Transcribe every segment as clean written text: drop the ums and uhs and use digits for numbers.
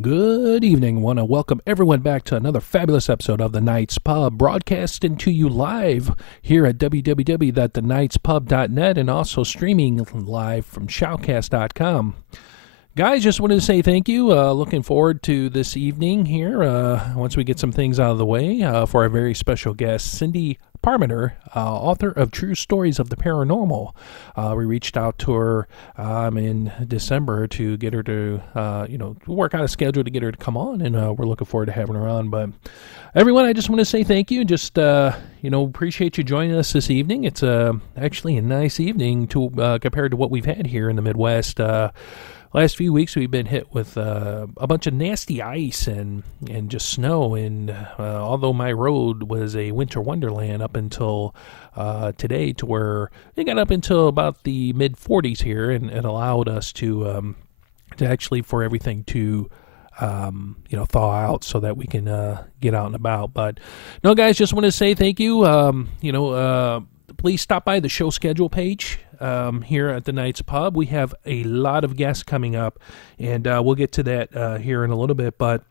Good evening. I want to welcome everyone back to another fabulous episode of The Night's Pub, broadcasting to you live here at www.thenightspub.net and also streaming live from shoutcast.com. Guys, just wanted to say thank you. Looking forward to this evening here once we get some things out of the way for our very special guest, Cindy Parmiter, author of True Stories of the Paranormal. We reached out to her in December to get her to, work out a schedule to get her to come on, and we're looking forward to having her on. But everyone, I just want to say thank you and just, appreciate you joining us this evening. It's actually a nice evening to compared to what we've had here in the Midwest. Last few weeks we've been hit with a bunch of nasty ice and just snow, and although my road was a winter wonderland up until today, to where it got up until about the mid 40s here, and it allowed us to actually for everything to thaw out so that we can get out and about. But no, guys, just want to say thank you. Please stop by the show schedule page here at the Night's Pub. We have a lot of guests coming up, and we'll get to that here in a little bit, but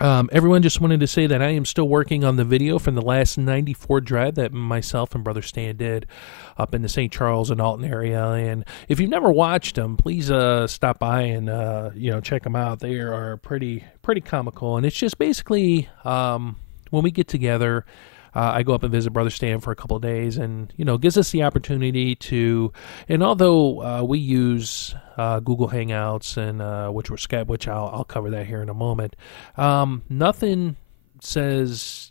everyone, just wanted to say that I am still working on the video from the last 94 drive that myself and Brother Stan did up in the St. Charles and Alton area. And if you've never watched them, please stop by and check them out. They are pretty comical, and it's just basically when we get together. I go up and visit Brother Stan for a couple of days, and gives us the opportunity to. And although we use Google Hangouts and which we're Skype, which I'll cover that here in a moment, nothing says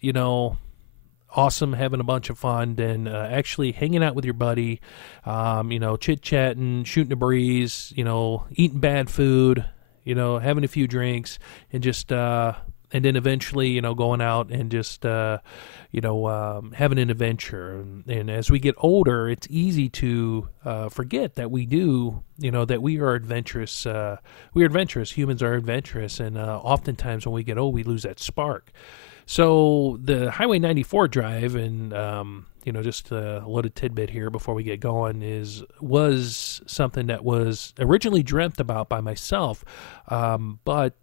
awesome having a bunch of fun and actually hanging out with your buddy, chit chatting, shooting a breeze, eating bad food, having a few drinks, and just. And then eventually, going out and just, having an adventure. And as we get older, it's easy to forget that we do, that we are adventurous. We are adventurous. Humans are adventurous. And oftentimes when we get old, we lose that spark. So the Highway 94 drive, and just a little tidbit here before we get going, was something that was originally dreamt about by myself, but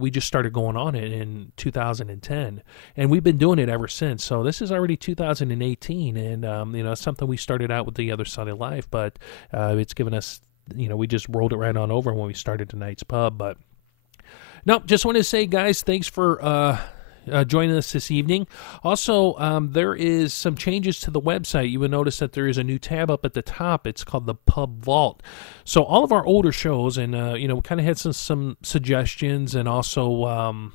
we just started going on it in 2010, and we've been doing it ever since. So this is already 2018, and it's something we started out with the other side of life, but it's given us, we just rolled it right on over when we started tonight's pub. But no, just wanted to say, guys, thanks for joining us this evening. Also, there is some changes to the website. You will notice that there is a new tab up at the top. It's called the Pub Vault. So all of our older shows, and we kind of had some suggestions, and also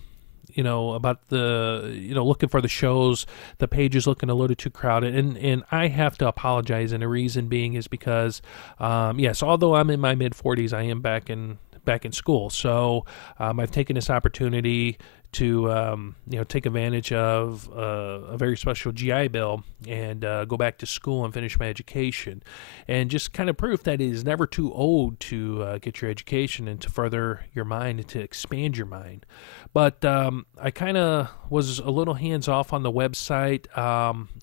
about the looking for the shows. The page is looking a little too crowded, and I have to apologize. And the reason being is because yes, although I'm in my mid-40s, I am back in school. So I've taken this opportunity to take advantage of a very special GI Bill and go back to school and finish my education, and just kind of proof that it is never too old to get your education and to further your mind and to expand your mind. But I kind of was a little hands off on the website.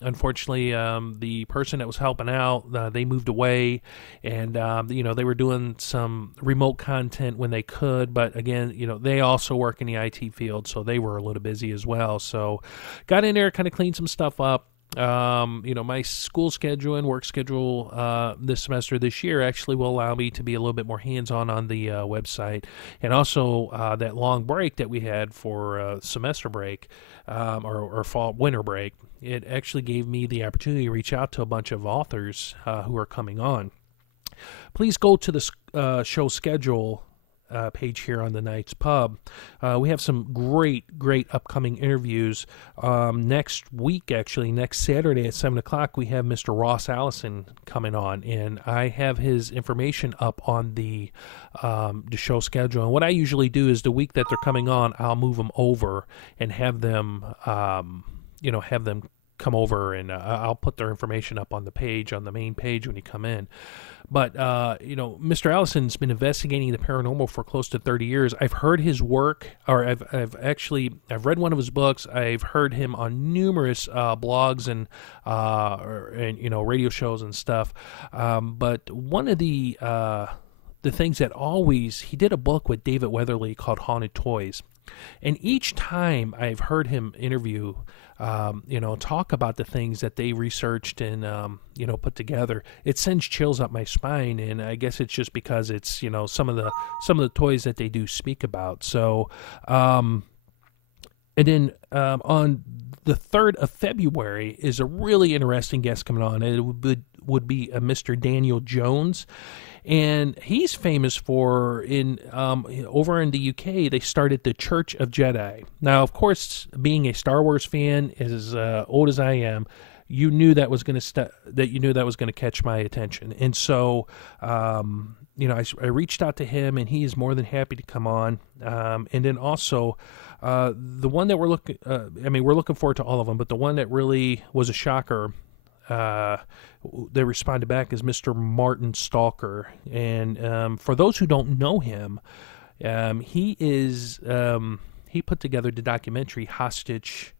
Unfortunately, the person that was helping out, they moved away, and they were doing some remote content when they could. But again, they also work in the IT field, so they were a little busy as well. So got in there, kind of cleaned some stuff up. My school schedule and work schedule this semester, this year, actually will allow me to be a little bit more hands-on on the website. And also that long break that we had for semester break or fall winter break, it actually gave me the opportunity to reach out to a bunch of authors who are coming on. Please go to the show schedule page here on the Night's Pub. We have some great upcoming interviews. Next week, actually, next Saturday at 7 o'clock, we have Mr. Ross Allison coming on, and I have his information up on the show schedule. And what I usually do is the week that they're coming on, I'll move them over and have them, come over, and I'll put their information up on the page, on the main page when you come in. But, Mr. Allison's been investigating the paranormal for close to 30 years. I've heard his work, or I've read one of his books. I've heard him on numerous blogs and radio shows and stuff. But one of the things that he did a book with David Weatherly called Haunted Toys. And each time I've heard him interview, talk about the things that they researched and, put together, it sends chills up my spine. And I guess it's just because it's, some of the toys that they do speak about. So, and then on the 3rd of February is a really interesting guest coming on. It would be a Mr. Daniel Jones. And he's famous for, over in the UK, they started the Church of Jedi. Now, of course, being a Star Wars fan, as old as I am, you knew that was going to catch my attention. And so, I reached out to him, and he is more than happy to come on. And then also, the one that we're looking forward to all of them, but the one that really was a shocker, they responded back as Mr. Martin Stalker. And for those who don't know him, he put together the documentary Hostage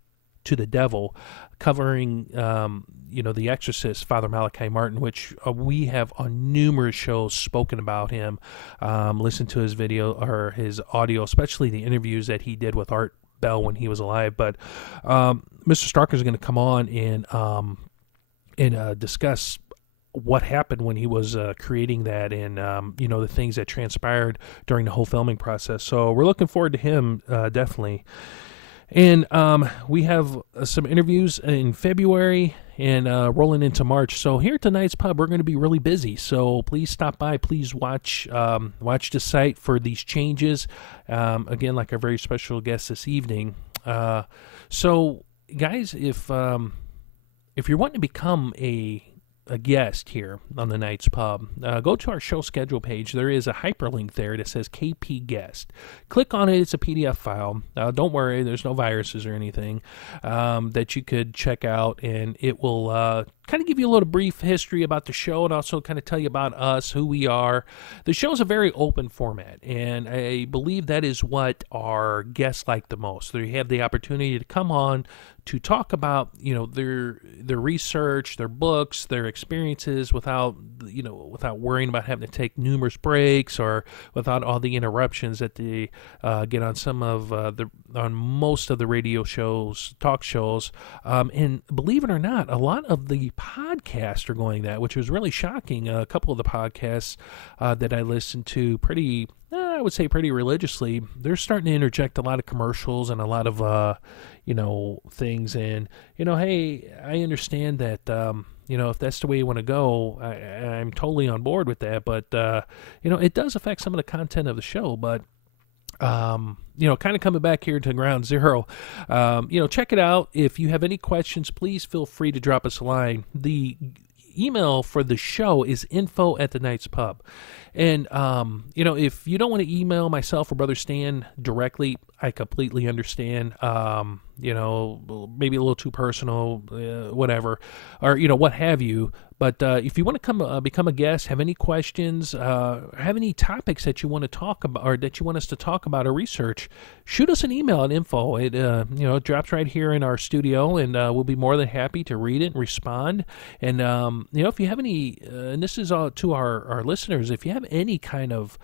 to the Devil, covering The Exorcist, Father Malachi Martin, which we have on numerous shows spoken about him. Listen to his video or his audio, especially the interviews that he did with Art Bell when he was alive. But Mr. Starker is going to come on and discuss what happened when he was creating that, and the things that transpired during the whole filming process. So we're looking forward to him, definitely. And we have some interviews in February and rolling into March. So here at tonight's pub, we're going to be really busy. So please stop by. Please watch the site for these changes. Again, like our very special guest this evening. So guys, if you're wanting to become a guest here on the Night's Pub, go to our show schedule page. There is a hyperlink there that says KP Guest. Click on it. It's a PDF file. Don't worry, there's no viruses or anything that you could check out, and it will kind of give you a little brief history about the show and also kind of tell you about us, who we are. The show is a very open format, and I believe that is what our guests like the most. They have the opportunity to come on to talk about their research, their books, their experiences without worrying about having to take numerous breaks or without all the interruptions that they get on on most of the radio shows, talk shows. And believe it or not, a lot of the podcasts are going that, which was really shocking. A couple of the podcasts that I listened to I would say pretty religiously, they're starting to interject a lot of commercials and a lot of things. And hey, I understand that if that's the way you want to go, I'm totally on board with that. But it does affect some of the content of the show. But kind of coming back here to ground zero, check it out. If you have any questions, please feel free to drop us a line. The email for the show is info@thenightspub. And, if you don't want to email myself or Brother Stan directly, I completely understand. Maybe a little too personal, whatever, or, what have you. But if you want to come become a guest, have any questions, have any topics that you want to talk about or that you want us to talk about or research, shoot us an email at info. It drops right here in our studio, and we'll be more than happy to read it and respond. And, if you have any, and this is all to our listeners, if you have any kind of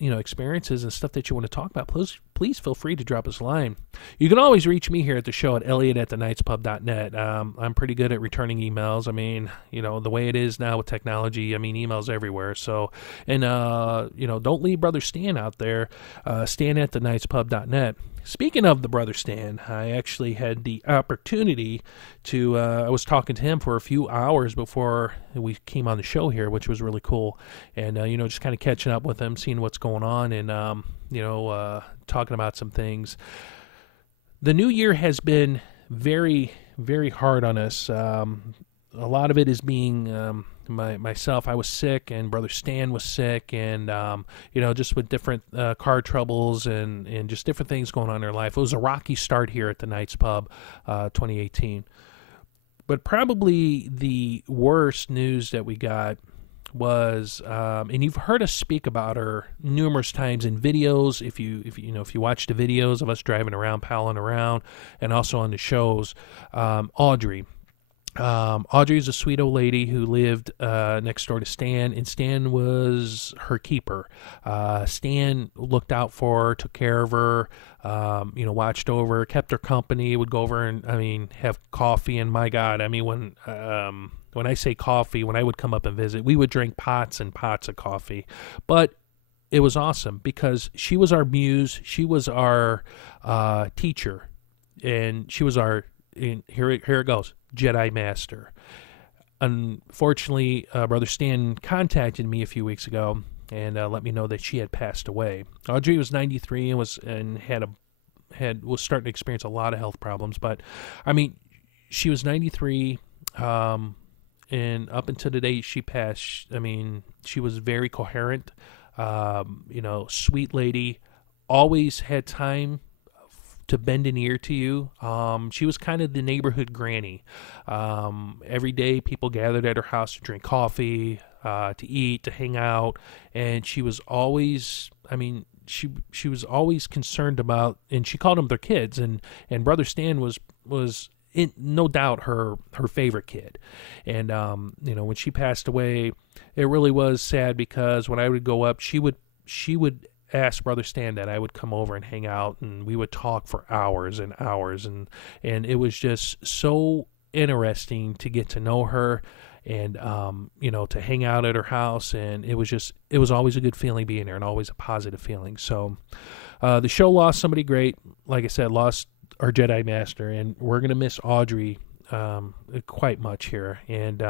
experiences and stuff that you want to talk about, please feel free to drop us a line. You can always reach me here at the show at elliot@thenightspub.net. I'm pretty good at returning emails. I mean, the way it is now with technology, emails everywhere. So, and, don't leave Brother Stan out there, stan@thenightspub.net. Speaking of the Brother Stan, I actually had the opportunity to, I was talking to him for a few hours before we came on the show here, which was really cool. And, just kind of catching up with him, seeing what's going on, and, talking about some things. The new year has been very, very hard on us. A lot of it is being myself. I was sick, and Brother Stan was sick, and just with different car troubles and just different things going on in their life. It was a rocky start here at the Night's Pub, 2018. But probably the worst news that we got was, and you've heard us speak about her numerous times in videos. If you watch the videos of us driving around, palling around, and also on the shows, Audrey. Audrey is a sweet old lady who lived next door to Stan, and Stan was her keeper. Stan looked out for her, took care of her, watched over her, kept her company, would go over and, have coffee. And my God, when I say coffee, when I would come up and visit, we would drink pots and pots of coffee. But it was awesome because she was our muse. She was our teacher, and she was our, here it goes, Jedi Master. Unfortunately, Brother Stan contacted me a few weeks ago and let me know that she had passed away. Audrey was 93 and was starting to experience a lot of health problems. But she was 93, and up until the day she passed, she was very coherent. Sweet lady, always had time to bend an ear to you. She was kind of the neighborhood granny. Every day people gathered at her house to drink coffee, to eat, to hang out, and she was always, she was always concerned about, and she called them their kids, and Brother Stan was no doubt her favorite kid. And when she passed away, it really was sad, because when I would go up, she would ask Brother Stan that I would come over and hang out, and we would talk for hours and hours, and it was just so interesting to get to know her, and to hang out at her house. And it was always a good feeling being there, and always a positive feeling. So the show lost somebody great. Like I said, lost our Jedi Master, and we're gonna miss Audrey quite much here. And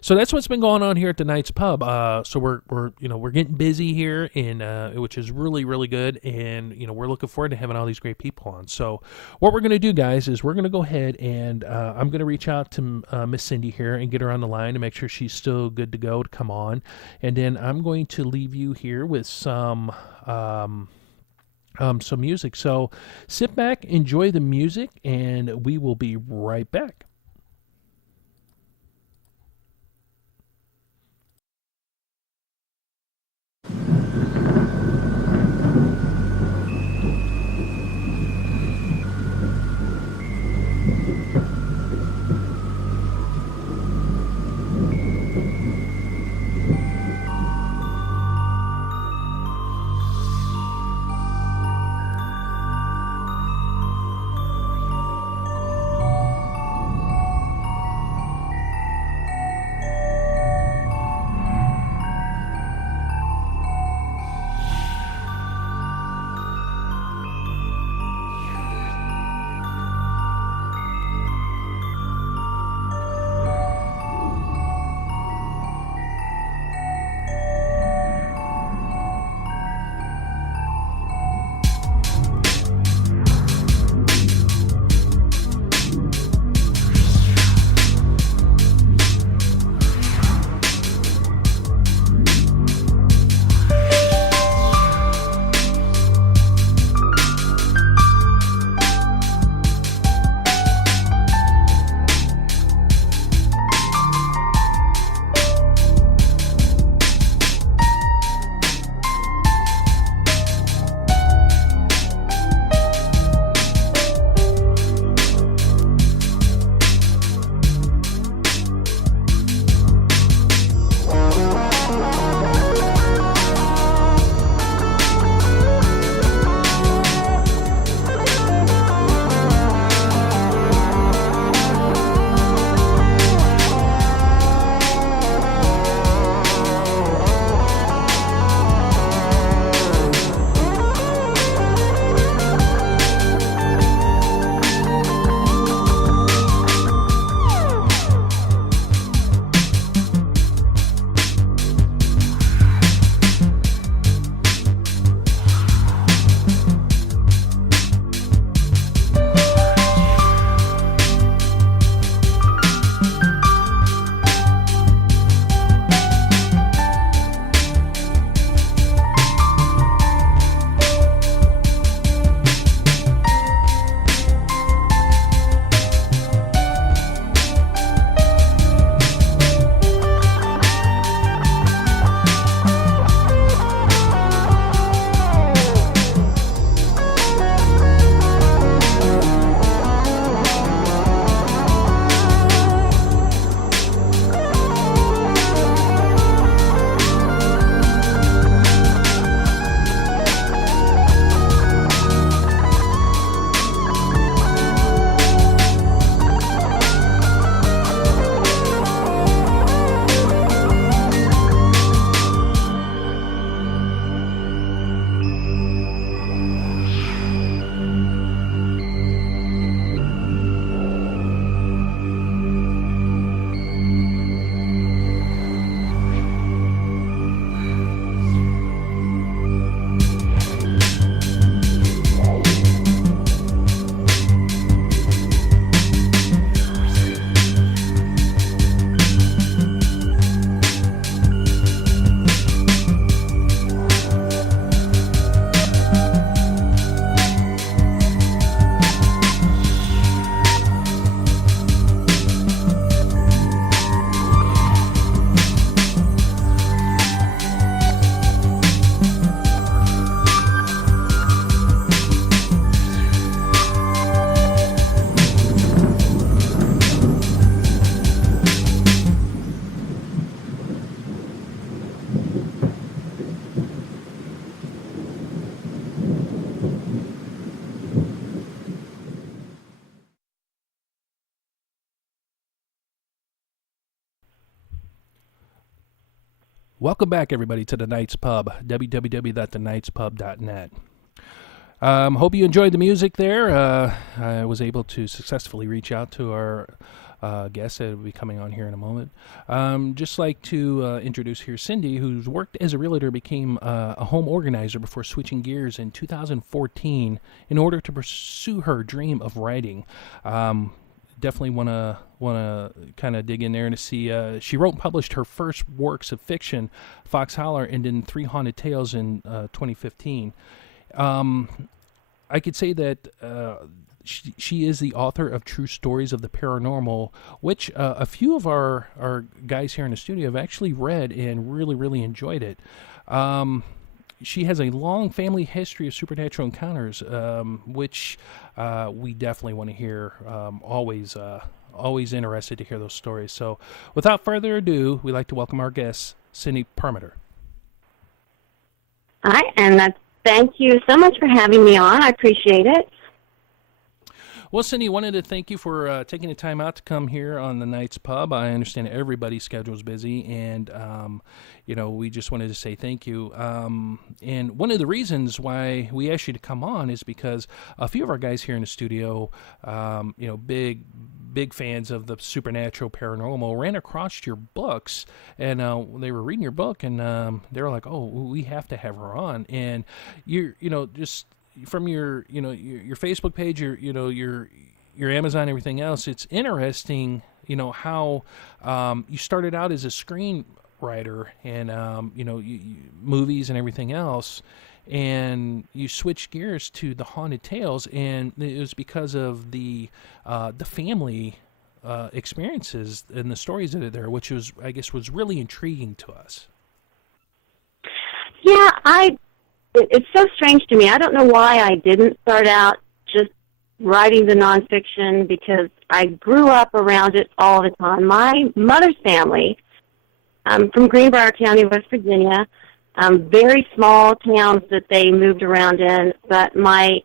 so that's what's been going on here at the Knights Pub. So we're getting busy here, and which is really, really good. And we're looking forward to having all these great people on. So what we're gonna do, guys, is we're gonna go ahead and I'm gonna reach out to Miss Cindy here and get her on the line to make sure she's still good to go to come on. And then I'm going to leave you here with some music. So sit back, enjoy the music, and we will be right back. Welcome back, everybody, to the Night's Pub, www.thenightspub.net. Hope you enjoyed the music there. I was able to successfully reach out to our guest that will be coming on here in a moment. Just like to introduce here Cindy, who's worked as a realtor, became a home organizer before switching gears in 2014 in order to pursue her dream of writing. Definitely want to kind of dig in there and to see. She wrote and published her first works of fiction, Fox Holler, and then 3 Haunted Tales in 2015. I could say that she is the author of True Stories of the Paranormal, which a few of our guys here in the studio have actually read and really, really enjoyed it. She has a long family history of supernatural encounters, which we definitely want to hear. Always interested to hear those stories. So without further ado, we'd like to welcome our guest, Cindy Parmiter. Hi, and thank you so much for having me on. I appreciate it. Well, Cindy, wanted to thank you for taking the time out to come here on the Night's Pub. I understand everybody's schedule is busy, and we just wanted to say thank you. And one of the reasons why we asked you to come on is because a few of our guys here in the studio, big fans of the supernatural paranormal, ran across your books, and they were reading your book, and they were like, "Oh, we have to have her on." And just from your Facebook page, your Amazon, everything else, it's interesting, how you started out as a screenwriter and movies and everything else, and you switched gears to the haunted tales, and it was because of the family experiences and the stories that are there, which was really intriguing to us. Yeah, it's so strange to me. I don't know why I didn't start out just writing the nonfiction, because I grew up around it all the time. My mother's family, from Greenbrier County, West Virginia, very small towns that they moved around in, but my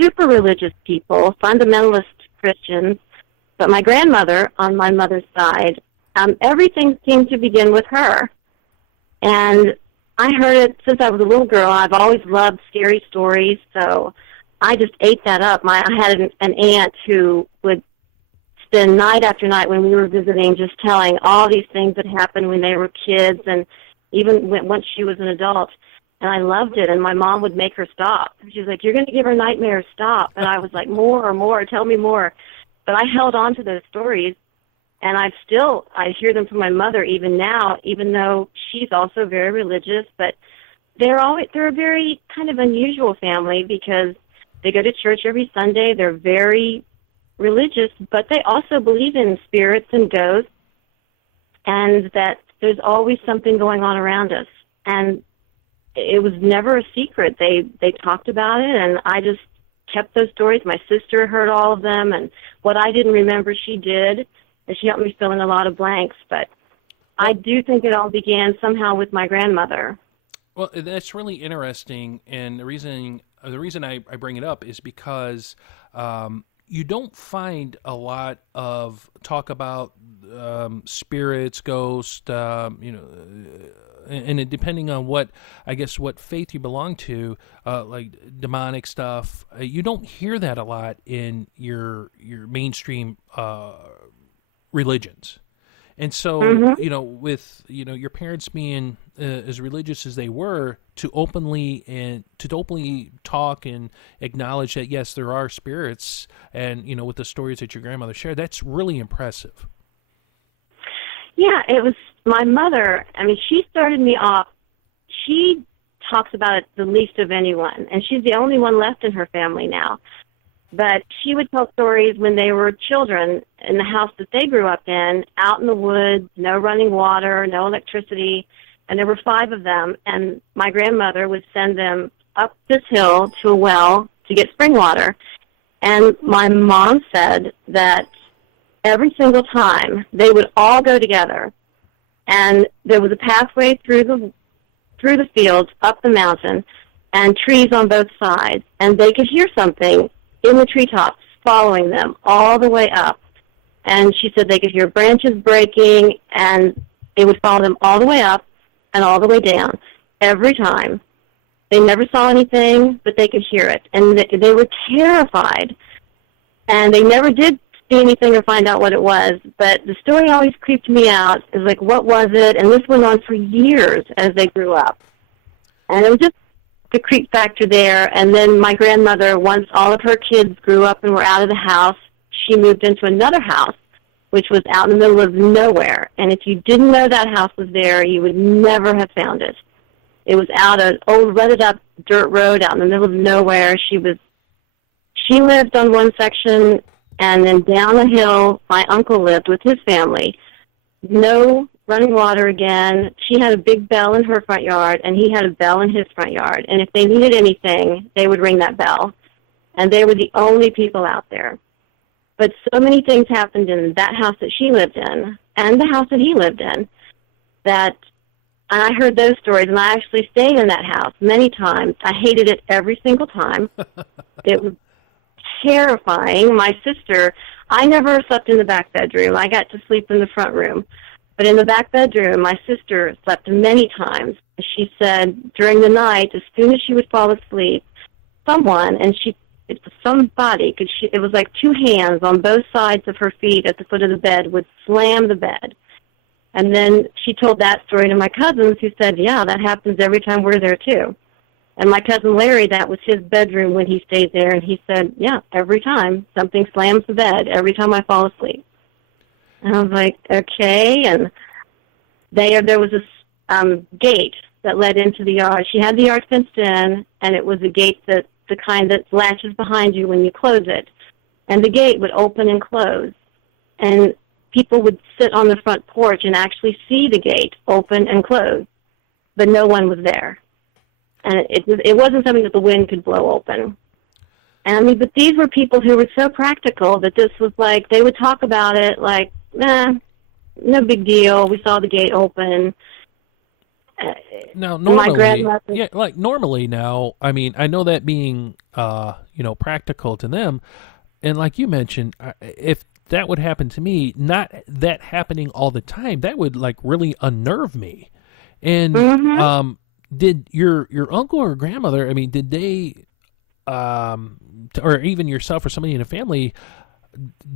super religious people, fundamentalist Christians, but my grandmother on my mother's side, everything seemed to begin with her. And I heard it since I was a little girl. I've always loved scary stories, so I just ate that up. I had an aunt who would spend night after night when we were visiting just telling all these things that happened when they were kids, and even once she was an adult. And I loved it, and my mom would make her stop. She was like, "You're going to give her nightmares, stop." And I was like, more, tell me more. But I held on to those stories, and I hear them from my mother even now, even though she's also very religious. But they're a very kind of unusual family because they go to church every Sunday. They're very religious, but they also believe in spirits and ghosts, and that there's always something going on around us. And it was never a secret. They talked about it, and I just kept those stories. My sister heard all of them, and what I didn't remember, she did. And she helped me fill in a lot of blanks, but I do think it all began somehow with my grandmother. Well, that's really interesting, and the reason I bring it up is because you don't find a lot of talk about spirits, ghosts, and depending on what faith you belong to, like demonic stuff, you don't hear that a lot in your mainstream religions. And so, with your parents being as religious as they were, to openly talk and acknowledge that yes, there are spirits, and with the stories that your grandmother shared, that's really impressive. Yeah, it was my mother. I mean, she started me off. She talks about it the least of anyone, and she's the only one left in her family now. But she would tell stories when they were children in the house that they grew up in, out in the woods, no running water, no electricity, and there were 5 of them. And my grandmother would send them up this hill to a well to get spring water. And my mom said that every single time they would all go together, and there was a pathway through the fields, up the mountain, and trees on both sides, and they could hear something in the treetops following them all the way up. And she said they could hear branches breaking, and they would follow them all the way up, and all the way down, every time. They never saw anything, but they could hear it. And they were terrified. And they never did see anything or find out what it was. But the story always creeped me out. It was like, what was it? And this went on for years as they grew up. And it was just the creep factor there. And then my grandmother, once all of her kids grew up and were out of the house, she moved into another house, which was out in the middle of nowhere. And if you didn't know that house was there, you would never have found it. It was out an old rutted-up dirt road out in the middle of nowhere. She lived on one section, and then down the hill, my uncle lived with his family. No running water again. She had a big bell in her front yard, and he had a bell in his front yard. And if they needed anything, they would ring that bell. And they were the only people out there. But so many things happened in that house that she lived in and the house that he lived in that I heard those stories, and I actually stayed in that house many times. I hated it every single time. It was terrifying. My sister, I never slept in the back bedroom. I got to sleep in the front room. But in the back bedroom, my sister slept many times. She said during the night, as soon as she would fall asleep, somebody it was like two hands on both sides of her feet at the foot of the bed would slam the bed. And then she told that story to my cousins, who said, yeah, that happens every time we're there too. And my cousin Larry, that was his bedroom when he stayed there, and he said, yeah, every time something slams the bed, every time I fall asleep. And I was like, okay. And there was this gate that led into the yard. She had the yard fenced in, and it was a gate the kind that latches behind you when you close it. And the gate would open and close. And people would sit on the front porch and actually see the gate open and close. But no one was there. And it wasn't something that the wind could blow open. And I mean, but these were people who were so practical that this was like, they would talk about it like, no big deal. We saw the gate open. Now, normally, my grandmother, normally now, I mean, I know that being, practical to them. And like you mentioned, if that would happen to me, not that happening all the time, that would like really unnerve me. And, did your uncle or grandmother, I mean, did they, or even yourself or somebody in the family,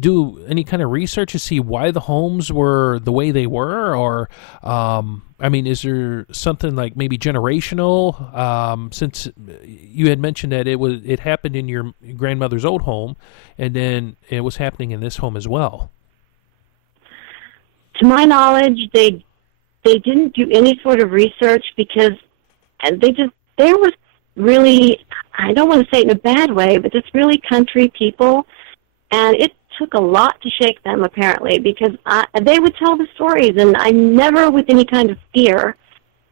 do any kind of research to see why the homes were the way they were? Or, I mean, is there something like maybe generational, since you had mentioned that it happened in your grandmother's old home, and then it was happening in this home as well? To my knowledge, they didn't do any sort of research because they were really, I don't want to say it in a bad way, but just really country people. And it took a lot to shake them, apparently, because they would tell the stories, and I never with any kind of fear.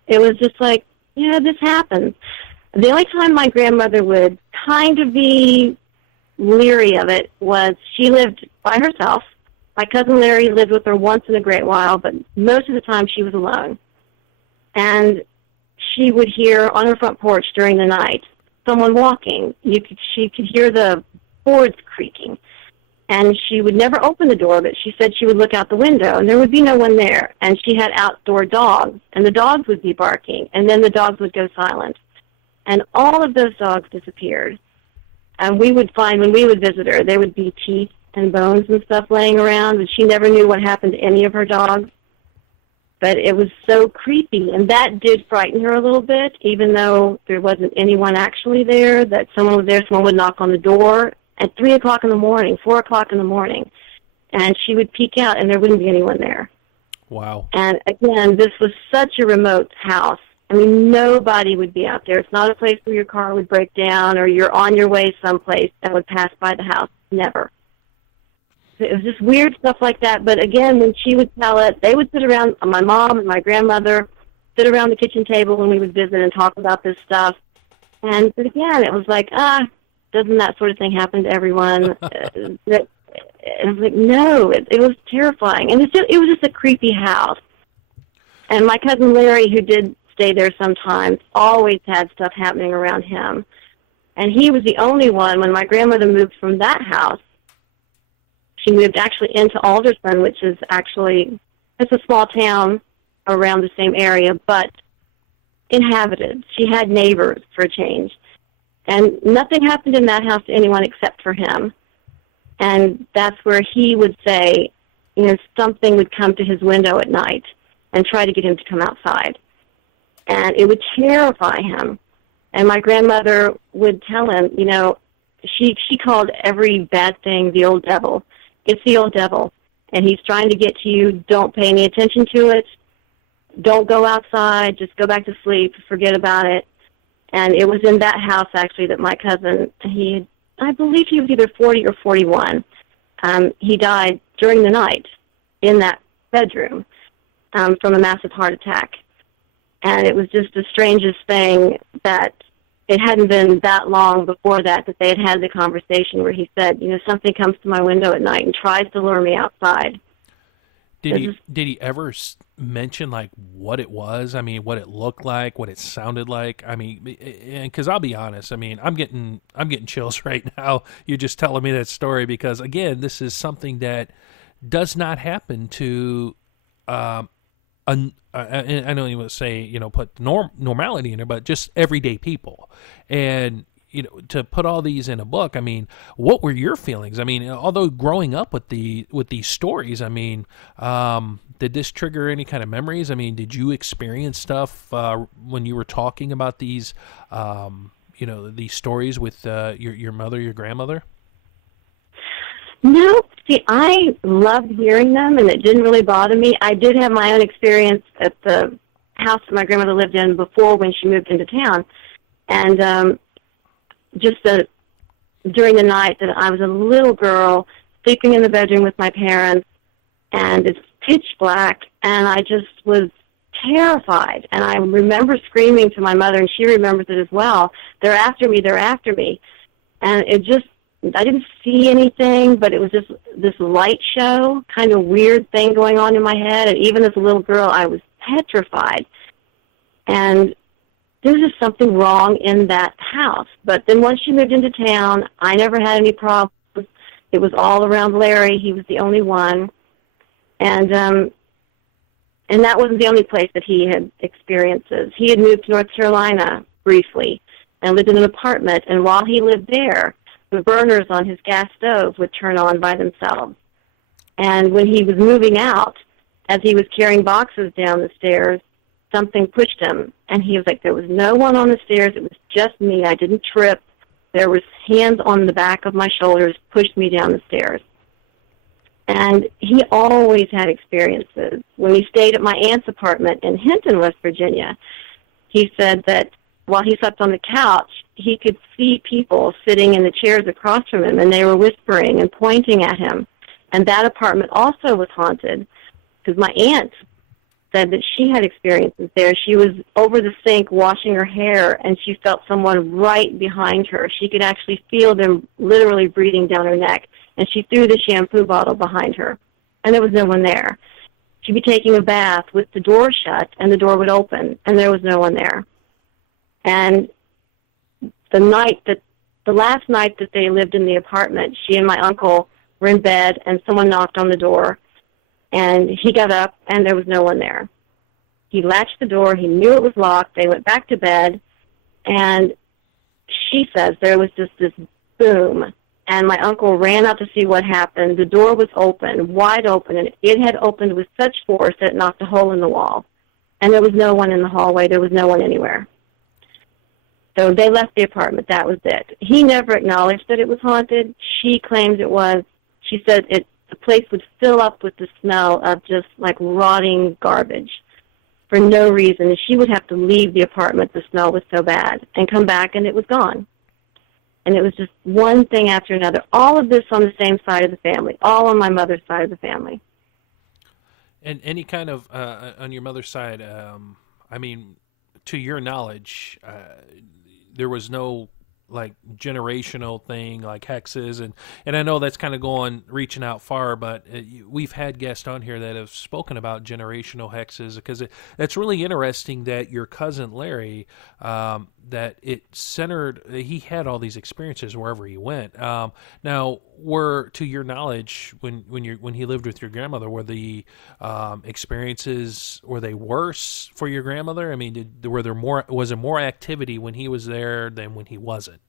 It was just like, yeah, this happens. The only time my grandmother would kind of be leery of it was she lived by herself. My cousin Larry lived with her once in a great while, but most of the time she was alone. And she would hear on her front porch during the night someone walking. She could hear the boards creaking. And she would never open the door, but she said she would look out the window, and there would be no one there. And she had outdoor dogs, and the dogs would be barking, and then the dogs would go silent. And all of those dogs disappeared. And we would find, when we would visit her, there would be teeth and bones and stuff laying around, and she never knew what happened to any of her dogs. But it was so creepy, and that did frighten her a little bit, even though there wasn't anyone actually there, that someone was there, someone would knock on the door at 3 o'clock in the morning, 4 o'clock in the morning, and she would peek out, and there wouldn't be anyone there. Wow. And, again, this was such a remote house. I mean, nobody would be out there. It's not a place where your car would break down or you're on your way someplace that would pass by the house. Never. It was just weird stuff like that. But, again, when she would tell it, they would sit around, my mom and my grandmother, sit around the kitchen table when we would visit and talk about this stuff. But, again, it was like, doesn't that sort of thing happen to everyone? It was like, no, it was terrifying. And it was just a creepy house. And my cousin Larry, who did stay there sometimes, always had stuff happening around him. And he was the only one, when my grandmother moved from that house, she moved actually into Alderson, which is actually, it's a small town around the same area, but inhabited. She had neighbors for a change. And nothing happened in that house to anyone except for him. And that's where he would say, you know, something would come to his window at night and try to get him to come outside. And it would terrify him. And my grandmother would tell him, you know, she called every bad thing the old devil. It's the old devil. And he's trying to get to you. Don't pay any attention to it. Don't go outside. Just go back to sleep. Forget about it. And it was in that house, actually, that my cousin, I believe he was either 40 or 41. He died during the night in that bedroom from a massive heart attack. And it was just the strangest thing that it hadn't been that long before that they had had the conversation where he said, you know, something comes to my window at night and tries to lure me outside. Did he ever mention like what it was? I mean, what it looked like, what it sounded like? I mean, because I'll be honest, I mean, I'm getting chills right now. You're just telling me that story because again, this is something that does not happen to. I don't even say, you know, put normality in it, but just everyday people. And, you know, to put all these in a book, I mean, what were your feelings? I mean, although growing up with these stories, I mean, did this trigger any kind of memories? I mean, did you experience stuff when you were talking about these, you know, these stories with your mother, your grandmother? No. See, I loved hearing them, and it didn't really bother me. I did have my own experience at the house that my grandmother lived in before when she moved into town. And during the night that I was a little girl sleeping in the bedroom with my parents, and it's pitch black, and I just was terrified. And I remember screaming to my mother, and she remembers it as well, they're after me, they're after me. And I didn't see anything, but it was just this light show, kind of weird thing going on in my head. And even as a little girl, I was petrified. And there was just something wrong in that house. But then once she moved into town, I never had any problems. It was all around Larry. He was the only one. And that wasn't the only place that he had experiences. He had moved to North Carolina briefly and lived in an apartment. And while he lived there, the burners on his gas stove would turn on by themselves. And when he was moving out, as he was carrying boxes down the stairs, something pushed him. And he was like, there was no one on the stairs. It was just me. I didn't trip. There was hands on the back of my shoulders, pushed me down the stairs. And he always had experiences. When he stayed at my aunt's apartment in Hinton, West Virginia, he said that while he slept on the couch, he could see people sitting in the chairs across from him, and they were whispering and pointing at him. And that apartment also was haunted, because my aunt said that she had experiences there. She was over the sink washing her hair, and she felt someone right behind her. She could actually feel them literally breathing down her neck, and she threw the shampoo bottle behind her, and there was no one there. She'd be taking a bath with the door shut, and the door would open, and there was no one there. And the last night that they lived in the apartment, she and my uncle were in bed, and someone knocked on the door, and he got up, and there was no one there. He latched the door. He knew it was locked. They went back to bed, and she says there was just this boom, and my uncle ran out to see what happened. The door was open, wide open, and it had opened with such force that it knocked a hole in the wall. And there was no one in the hallway. There was no one anywhere. So they left the apartment. That was it. He never acknowledged that it was haunted. She claims it was. She said the place would fill up with the smell of just like rotting garbage for no reason. And she would have to leave the apartment. The smell was so bad, and come back, and it was gone. And it was just one thing after another. All of this on the same side of the family, all on my mother's side of the family. And any kind of, on your mother's side, I mean, to your knowledge, there was no like generational thing like hexes, and I know that's kind of reaching out far, but we've had guests on here that have spoken about generational hexes, because that's really interesting that your cousin Larry, that it centered. He had all these experiences wherever he went. Now, to your knowledge, when he lived with your grandmother, were the experiences, were they worse for your grandmother? I mean, was there more activity when he was there than when he wasn't?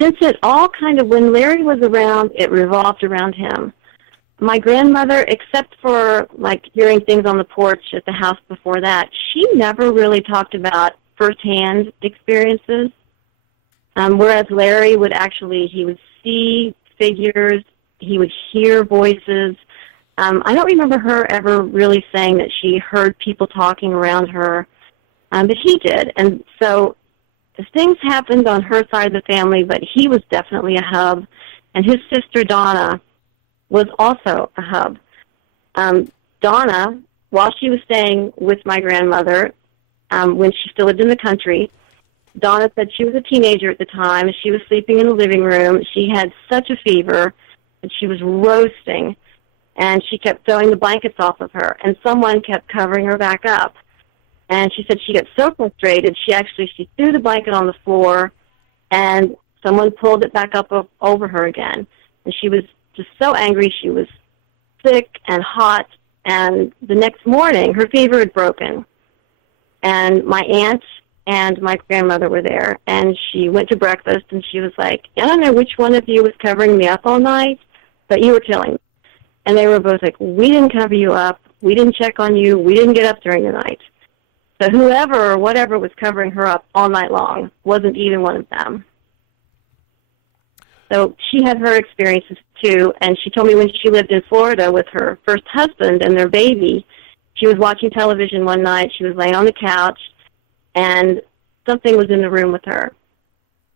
Since it all kind of, when Larry was around, it revolved around him. My grandmother, except for like hearing things on the porch at the house before that, she never really talked about firsthand experiences. Whereas Larry would he would see figures, he would hear voices. I don't remember her ever really saying that she heard people talking around her, but he did. And so things happened on her side of the family, but he was definitely a hub. And his sister, Donna, was also a hub. Donna, while she was staying with my grandmother, when she still lived in the country, Donna said she was a teenager at the time. She was sleeping in the living room. She had such a fever that she was roasting, and she kept throwing the blankets off of her, and someone kept covering her back up. And she said she got so frustrated, she threw the blanket on the floor, and someone pulled it back up over her again. And she was just so angry. She was sick and hot, and the next morning her fever had broken. And my aunt and my grandmother were there, and she went to breakfast, and she was like, I don't know which one of you was covering me up all night, but you were killing me. And they were both like, we didn't cover you up, we didn't check on you, we didn't get up during the night. So whoever or whatever was covering her up all night long wasn't even one of them. So she had her experiences too, and she told me when she lived in Florida with her first husband and their baby, she was watching television one night, she was laying on the couch, and something was in the room with her.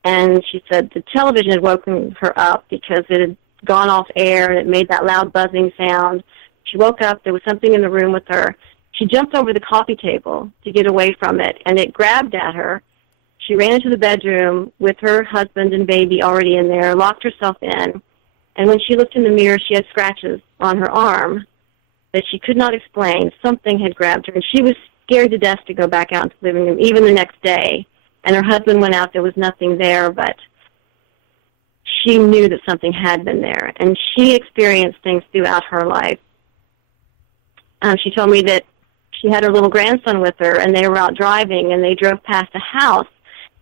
And she said the television had woken her up because it had gone off air and it made that loud buzzing sound. She woke up, there was something in the room with her. She jumped over the coffee table to get away from it, and it grabbed at her. She ran into the bedroom with her husband and baby already in there, locked herself in, and when she looked in the mirror, she had scratches on her arm that she could not explain. Something had grabbed her, and she was scared to death to go back out into the living room, even the next day. And her husband went out, there was nothing there, but she knew that something had been there, and she experienced things throughout her life. She told me that she had her little grandson with her, and they were out driving, and they drove past a house,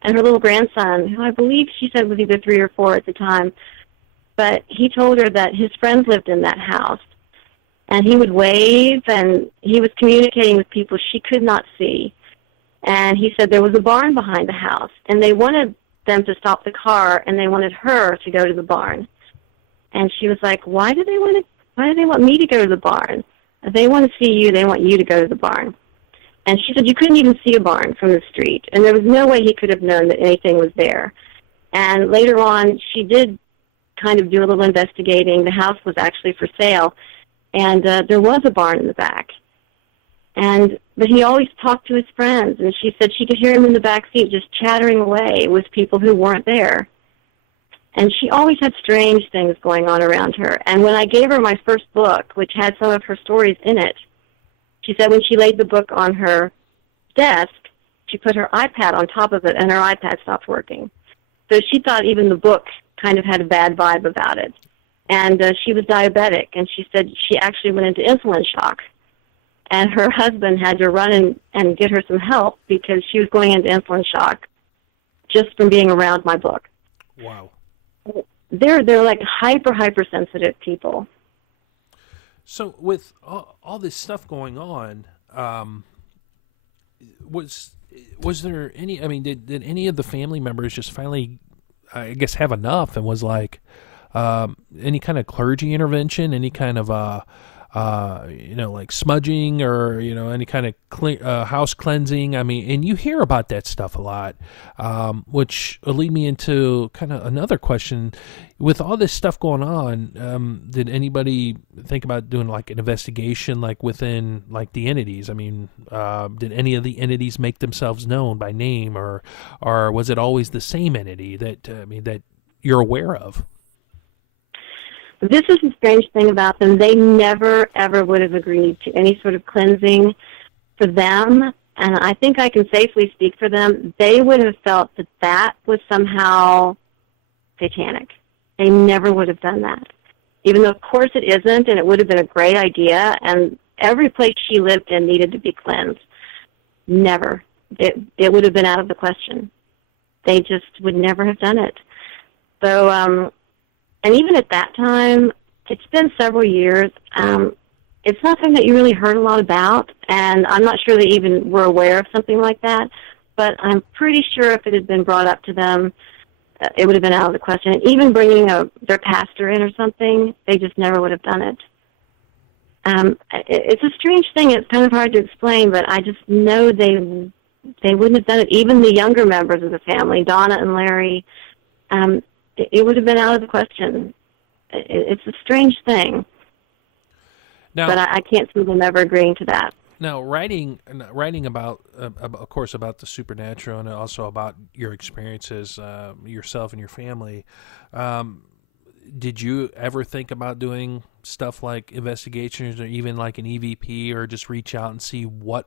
and her little grandson, who I believe she said was either 3 or 4 at the time, but he told her that his friends lived in that house, and he would wave, and he was communicating with people she could not see. And he said there was a barn behind the house, and they wanted them to stop the car, and they wanted her to go to the barn. And she was like, why do they want me to go to the barn? They want to see you, they want you to go to the barn. And she said you couldn't even see a barn from the street, and there was no way he could have known that anything was there. And later on, she did kind of do a little investigating. The house was actually for sale, and there was a barn in the back. But he always talked to his friends, and she said she could hear him in the back seat just chattering away with people who weren't there. And she always had strange things going on around her. And when I gave her my first book, which had some of her stories in it, she said when she laid the book on her desk, she put her iPad on top of it, and her iPad stopped working. So she thought even the book kind of had a bad vibe about it. And she was diabetic, and she said she actually went into insulin shock. And her husband had to run and get her some help because she was going into insulin shock just from being around my book. Wow. They're like hypersensitive people. So with all this stuff going on, was there any? I mean, did any of the family members just finally, I guess, have enough and was like any kind of clergy intervention, any kind of like smudging or any kind of house cleansing? I mean, and you hear about that stuff a lot, which will lead me into kind of another question. With all this stuff going on, did anybody think about doing like an investigation, like within like the entities? I mean, did any of the entities make themselves known by name, or was it always the same entity that that you're aware of? This is the strange thing about them. They never, ever would have agreed to any sort of cleansing. For them, and I think I can safely speak for them, they would have felt that that was somehow satanic. They never would have done that. Even though, of course, it isn't, and it would have been a great idea, and every place she lived in needed to be cleansed. Never. It would have been out of the question. They just would never have done it. So, and even at that time, it's been several years. It's nothing that you really heard a lot about, and I'm not sure they even were aware of something like that, but I'm pretty sure if it had been brought up to them, it would have been out of the question. And even bringing their pastor in or something, they just never would have done it. It's a strange thing. It's kind of hard to explain, but I just know they wouldn't have done it. Even the younger members of the family, Donna and Larry, it would have been out of the question. It's a strange thing. Now, but I can't see them ever agreeing to that. Now, writing about, of course, about the supernatural and also about your experiences, yourself and your family, did you ever think about doing stuff like investigations or even like an EVP, or just reach out and see what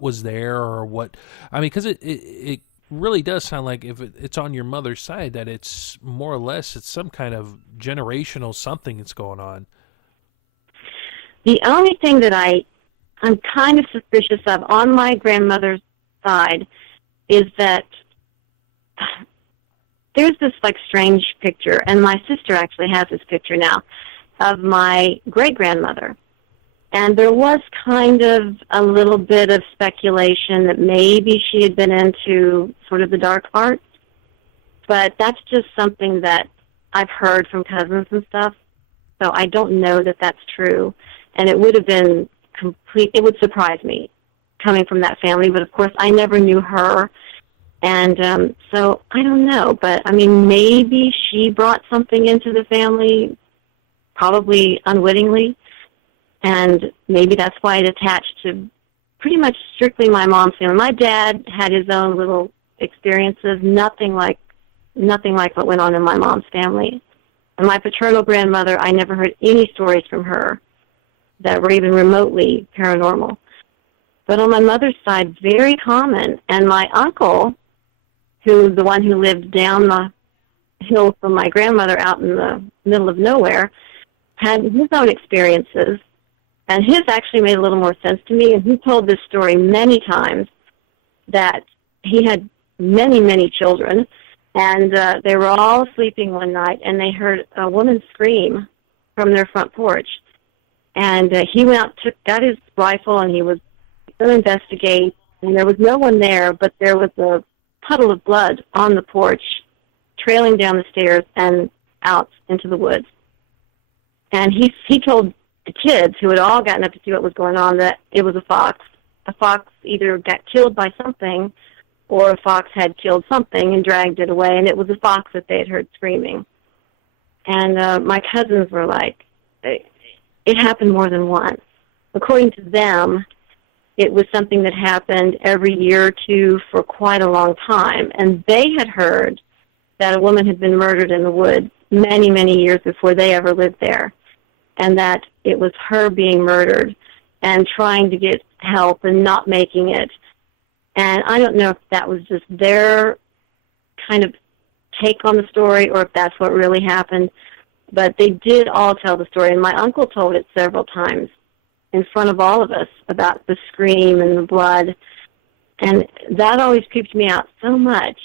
was there, or what? I mean, because it really does sound like if it's on your mother's side that it's more or less it's some kind of generational something that's going on. The only thing that I'm kind of suspicious of on my grandmother's side is that there's this like strange picture, and my sister actually has this picture now, of my great-grandmother. And there was kind of a little bit of speculation that maybe she had been into sort of the dark arts, but that's just something that I've heard from cousins and stuff, so I don't know that that's true. And it would have been it would surprise me coming from that family, but of course I never knew her. And so I don't know, but I mean, maybe she brought something into the family, probably unwittingly, and maybe that's why it attached to pretty much strictly my mom's family. My dad had his own little experiences, nothing like what went on in my mom's family. And my paternal grandmother, I never heard any stories from her that were even remotely paranormal. But on my mother's side, very common. And my uncle, who's the one who lived down the hill from my grandmother out in the middle of nowhere, had his own experiences. And his actually made a little more sense to me. And he told this story many times, that he had many, many children. And they were all sleeping one night, and they heard a woman scream from their front porch. And he went out, got his rifle, and he was going to investigate. And there was no one there, but there was a puddle of blood on the porch, trailing down the stairs and out into the woods. And he told the kids, who had all gotten up to see what was going on, that it was a fox. A fox either got killed by something, or a fox had killed something and dragged it away, and it was a fox that they had heard screaming. And my cousins were like, it happened more than once. According to them, it was something that happened every year or two for quite a long time. And they had heard that a woman had been murdered in the woods many, many years before they ever lived there, and that it was her being murdered and trying to get help and not making it. And I don't know if that was just their kind of take on the story or if that's what really happened. But they did all tell the story, and my uncle told it several times in front of all of us about the scream and the blood. And that always creeped me out so much.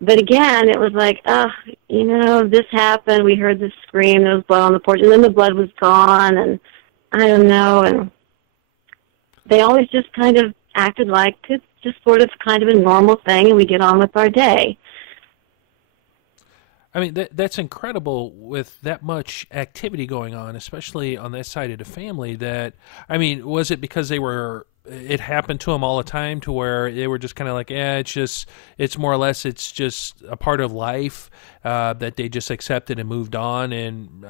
But again, it was like, this happened. We heard this scream. There was blood on the porch. And then the blood was gone. And I don't know. And they always just kind of acted like it's just sort of kind of a normal thing, and we get on with our day. I mean, that's incredible with that much activity going on, especially on that side of the family. That, I mean, was it because it happened to them all the time, to where they were just kind of like, it's more or less, it's just a part of life, that they just accepted and moved on, and,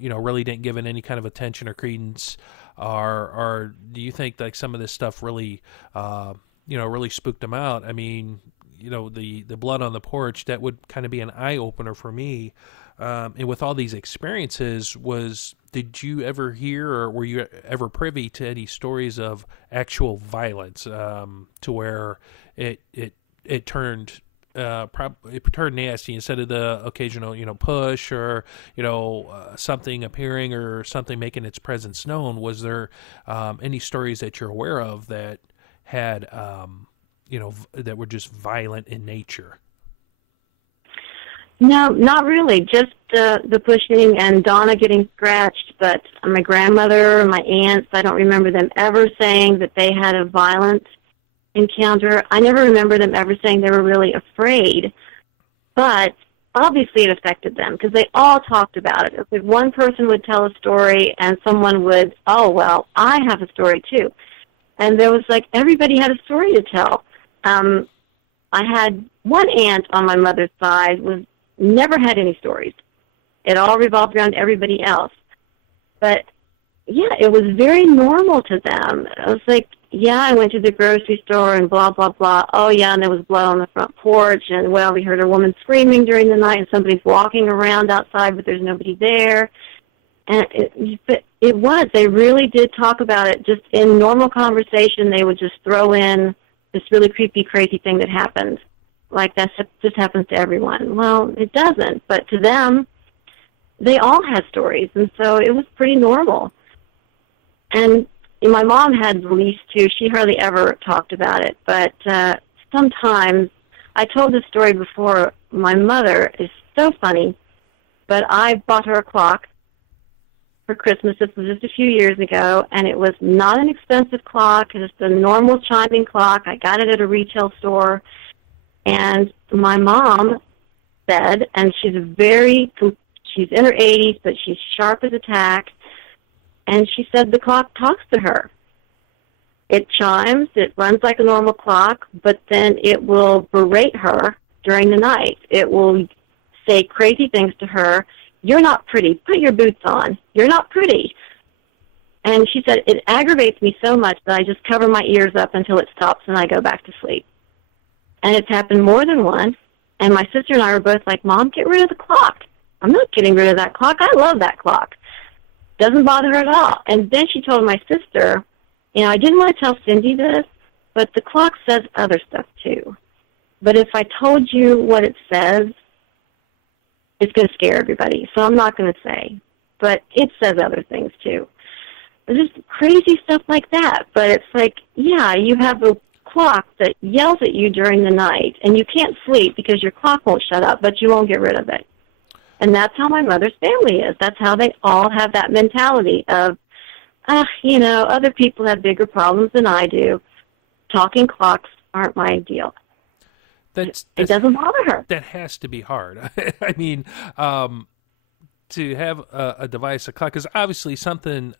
really didn't give it any kind of attention or credence? Or do you think like some of this stuff really, really spooked them out? I mean, the blood on the porch, that would kind of be an eye opener for me. And with all these experiences, did you ever hear, or were you ever privy to any stories of actual violence, to where it turned it turned nasty instead of the occasional push, or something appearing or something making its presence known? Was there any stories that you're aware of that had that were just violent in nature? No, not really. Just the pushing and Donna getting scratched. But my grandmother, my aunts, I don't remember them ever saying that they had a violent encounter. I never remember them ever saying they were really afraid. But obviously it affected them because they all talked about it. If one person would tell a story and someone would, oh, well, I have a story too. And there was everybody had a story to tell. I had one aunt on my mother's side never had any stories. It all revolved around everybody else. But, yeah, it was very normal to them. I was I went to the grocery store and blah, blah, blah. Oh, yeah, and there was blood on the front porch. And, well, we heard a woman screaming during the night and somebody's walking around outside, but there's nobody there. And it was. They really did talk about it. Just in normal conversation, they would just throw in this really creepy, crazy thing that happened. That just happens to everyone. Well, it doesn't, but to them, they all had stories, and so it was pretty normal. And my mom had the least too. She hardly ever talked about it, but sometimes, I told this story before, my mother is so funny, but I bought her a clock for Christmas. This was just a few years ago, and it was not an expensive clock. It was a normal chiming clock. I got it at a retail store. And my mom said, and she's in her 80s, but she's sharp as a tack, and she said the clock talks to her. It chimes, it runs like a normal clock, but then it will berate her during the night. It will say crazy things to her. You're not pretty. Put your boots on. You're not pretty. And she said, it aggravates me so much that I just cover my ears up until it stops and I go back to sleep. And it's happened more than once. And my sister and I were both like, Mom, get rid of the clock. I'm not getting rid of that clock. I love that clock. Doesn't bother her at all. And then she told my sister, I didn't want to tell Cindy this, but the clock says other stuff too. But if I told you what it says, it's going to scare everybody. So I'm not going to say. But it says other things too. It's just crazy stuff like that. But it's you have a clock that yells at you during the night, and you can't sleep because your clock won't shut up, but you won't get rid of it. And that's how my mother's family is. That's how they all have that mentality of, other people have bigger problems than I do. Talking clocks aren't my deal. It doesn't bother her. That has to be hard. I mean, to have a device, a clock, because obviously something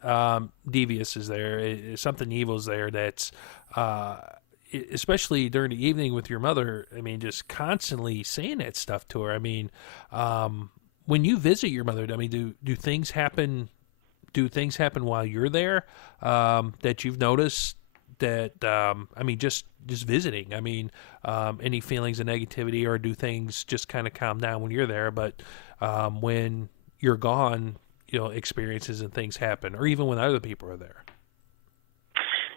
devious is there, something evil is there that's... especially during the evening with your mother, just constantly saying that stuff to her. When you visit your mother, do things happen? Do things happen while you're there that you've noticed? That just visiting. Any feelings of negativity, or do things just kind of calm down when you're there? But when you're gone, experiences and things happen, or even when other people are there.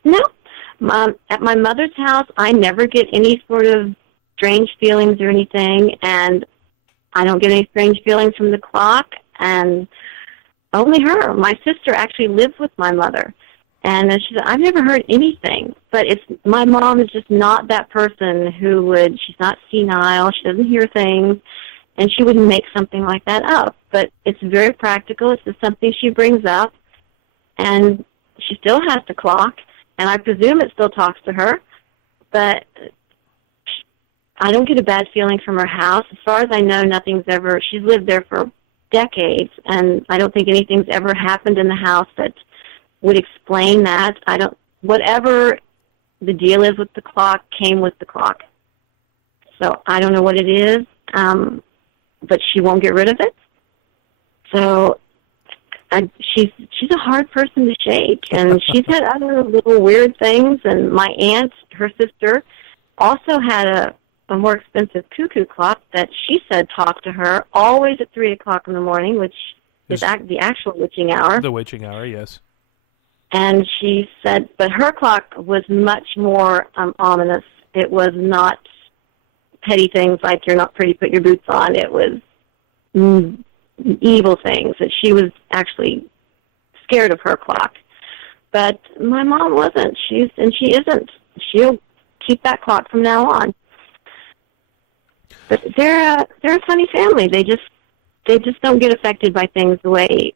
No. At my mother's house, I never get any sort of strange feelings or anything, and I don't get any strange feelings from the clock, and only her. My sister actually lives with my mother, and she said, I've never heard anything, but my mom is just not that person she's not senile, she doesn't hear things, and she wouldn't make something like that up, but it's very practical. It's just something she brings up, and she still has the clock. And I presume it still talks to her, but I don't get a bad feeling from her house. As far as I know, she's lived there for decades, and I don't think anything's ever happened in the house that would explain that. Whatever the deal is with the clock came with the clock. So I don't know what it is, but she won't get rid of it. So she's a hard person to shake, and she's had other little weird things. And my aunt, her sister, also had a more expensive cuckoo clock that she said talked to her always at 3 o'clock in the morning, which is the actual witching hour. The witching hour, yes. And she said, but her clock was much more ominous. It was not petty things like you're not pretty, put your boots on. It was evil things, that she was actually scared of her clock. But my mom wasn't. She isn't. She'll keep that clock from now on. But they're a funny family. They just don't get affected by things the way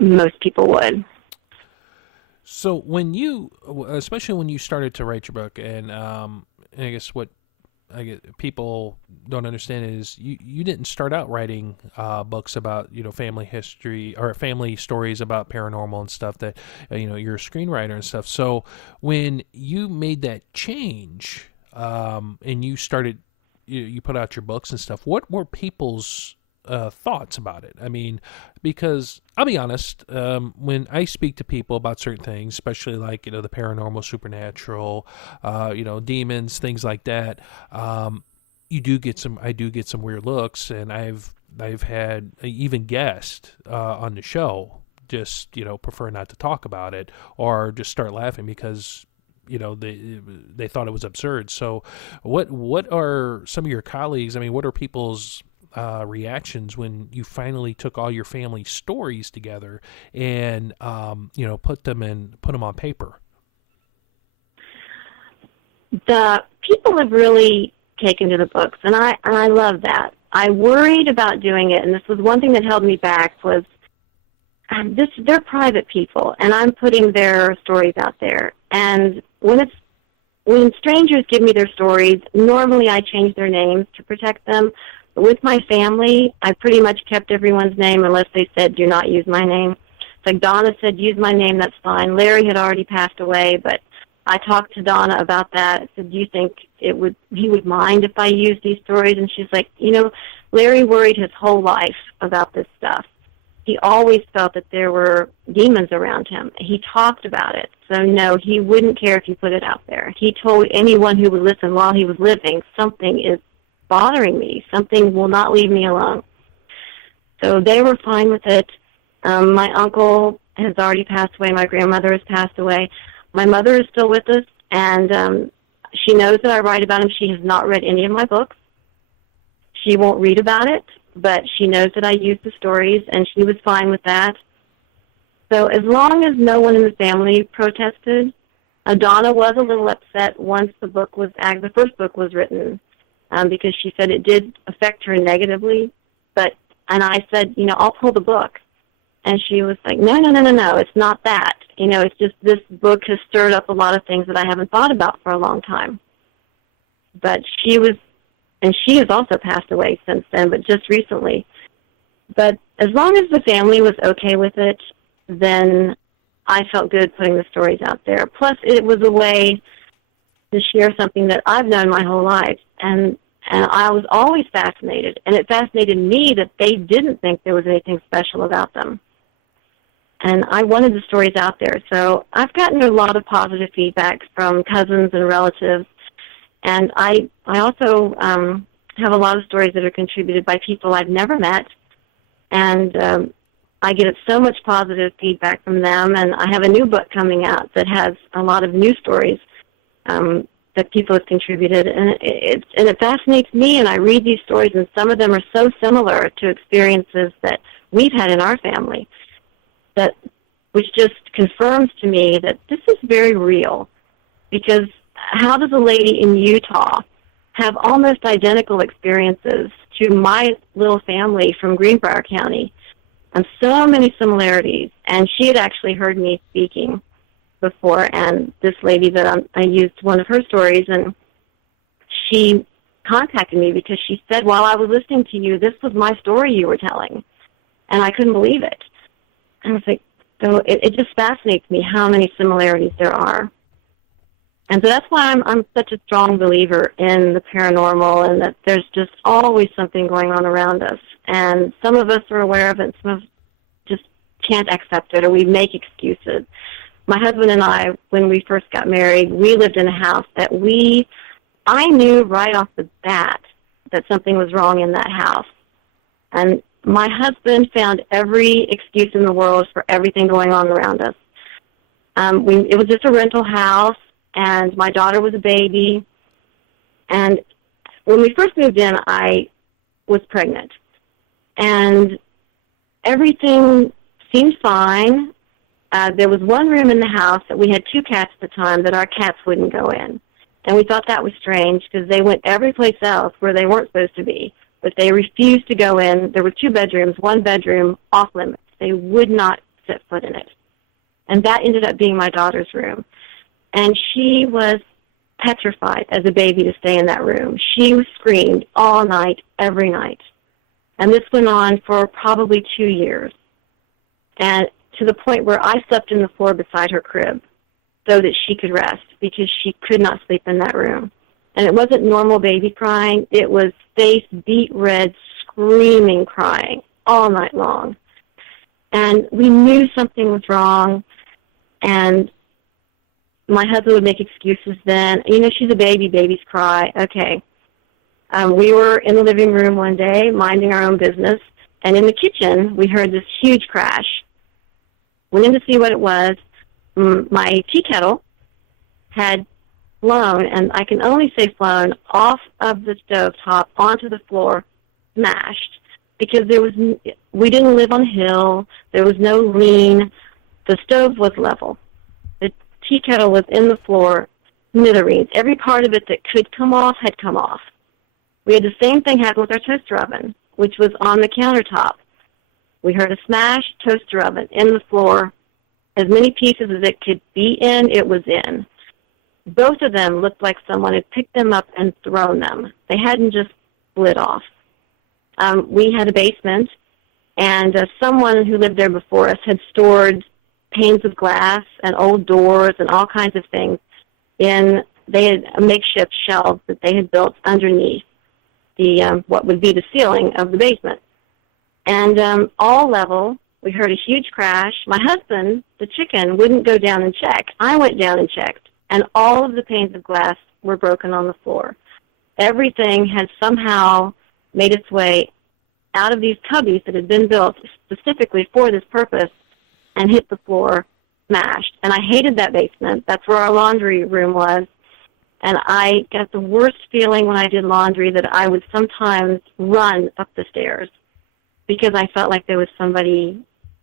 most people would. So especially when you started to write your book, and I guess what people don't understand is you didn't start out writing books about family history or family stories about paranormal and stuff. That you're a screenwriter and stuff. So when you made that change and you started, you put out your books and stuff, what were people's thoughts about it? I mean, because I'll be honest, when I speak to people about certain things, especially like the paranormal, supernatural, demons, things like that, I do get some weird looks, and I've had even guests on the show just prefer not to talk about it or just start laughing because they thought it was absurd. So what are some of your colleagues? I mean, what are people's reactions when you finally took all your family stories together and put them on paper? The people have really taken to the books, and I love that. I worried about doing it, and this was one thing that held me back, was they're private people, and I'm putting their stories out there. And when strangers give me their stories, normally I change their names to protect them. With my family, I pretty much kept everyone's name unless they said, do not use my name. It's like Donna said, use my name, that's fine. Larry had already passed away, but I talked to Donna about that. I said, do you think he would mind if I used these stories? And she's like, Larry worried his whole life about this stuff. He always felt that there were demons around him. He talked about it. So, no, he wouldn't care if you put it out there. He told anyone who would listen while he was living, something is bothering me. Something will not leave me alone. So they were fine with it. My uncle has already passed away. My grandmother has passed away. My mother is still with us, and she knows that I write about him. She has not read any of my books. She won't read about it, but she knows that I use the stories, and she was fine with that. So as long as no one in the family protested, Donna was a little upset once the first book was written, because she said it did affect her negatively. And I said, I'll pull the book. And she was like, no, it's not that. It's just this book has stirred up a lot of things that I haven't thought about for a long time. But she has also passed away since then, but just recently. But as long as the family was okay with it, then I felt good putting the stories out there. Plus, it was a way to share something that I've known my whole life. And I was always fascinated, and it fascinated me that they didn't think there was anything special about them. And I wanted the stories out there. So I've gotten a lot of positive feedback from cousins and relatives. And I also have a lot of stories that are contributed by people I've never met. And I get so much positive feedback from them. And I have a new book coming out that has a lot of new stories that people have contributed. And it fascinates me, and I read these stories, and some of them are so similar to experiences that we've had in our family, which just confirms to me that this is very real. Because how does a lady in Utah have almost identical experiences to my little family from Greenbrier County, and so many similarities? And she had actually heard me speaking before, and this lady that I used one of her stories, and she contacted me because she said, while I was listening to you, this was my story you were telling, and I couldn't believe it. And I was like, so it just fascinates me how many similarities there are. And so that's why I'm such a strong believer in the paranormal, and that there's just always something going on around us. And some of us are aware of it, and some of us just can't accept it, or we make excuses. My husband and I, when we first got married, we lived in a house that we I knew right off the bat that something was wrong in that house. And my husband found every excuse in the world for everything going on around us. It was just a rental house, and my daughter was a baby. And when we first moved in, I was pregnant. And everything seemed fine. There was one room in the house that we had 2 cats at the time that our cats wouldn't go in. And we thought that was strange because they went every place else where they weren't supposed to be. But they refused to go in. There were 2 bedrooms, 1 bedroom off limits. They would not set foot in it. And that ended up being my daughter's room. And she was petrified as a baby to stay in that room. She screamed all night, every night. And this went on for probably 2 years. And to the point where I slept in the floor beside her crib so that she could rest because she could not sleep in that room. And it wasn't normal baby crying. It was face beet red, screaming crying all night long. And we knew something was wrong. And my husband would make excuses then. You know, she's a baby. Babies cry. Okay. We were in the living room one day minding our own business. And in the kitchen, we heard this huge crash. Went in to see what it was. My tea kettle had flown, and I can only say flown, off of the stovetop onto the floor, smashed, because we didn't live on a hill. There was no lean. The stove was level. The tea kettle was in the floor, smithereens. Every part of it that could come off had come off. We had the same thing happen with our toaster oven, which was on the countertop. We heard a smash, toaster oven in the floor. As many pieces as it could be in, it was in. Both of them looked like someone had picked them up and thrown them. They hadn't just split off. We had a basement, and someone who lived there before us had stored panes of glass and old doors and all kinds of things. They had a makeshift shelves that they had built underneath what would be the ceiling of the basement. And all level, we heard a huge crash. My husband, the chicken, wouldn't go down and check. I went down and checked, and all of the panes of glass were broken on the floor. Everything had somehow made its way out of these cubbies that had been built specifically for this purpose and hit the floor, smashed. And I hated that basement. That's where our laundry room was. And I got the worst feeling when I did laundry that I would sometimes run up the stairs because I felt like there was somebody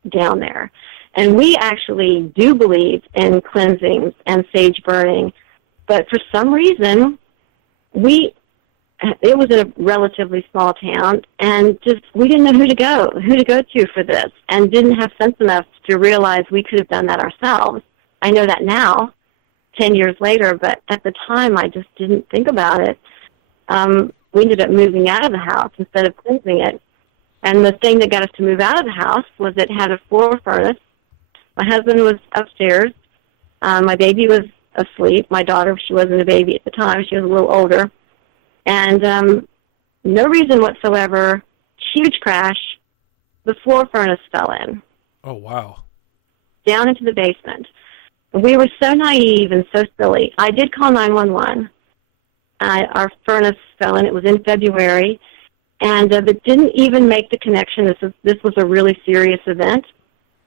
down there. And we actually do believe in cleansings and sage burning, but for some reason, it was in a relatively small town, and we didn't know who to go to for this, and didn't have sense enough to realize we could have done that ourselves. I know that now, 10 years later, but at the time, I just didn't think about it. We ended up moving out of the house instead of cleansing it. And the thing that got us to move out of the house was it had a floor furnace. My husband was upstairs. My baby was asleep. My daughter, she wasn't a baby at the time. She was a little older. And no reason whatsoever, huge crash, the floor furnace fell in. Oh, wow. Down into the basement. We were so naive and so silly. I did call 911. Our furnace fell in. It was in February. And it didn't even make the connection. This was a really serious event.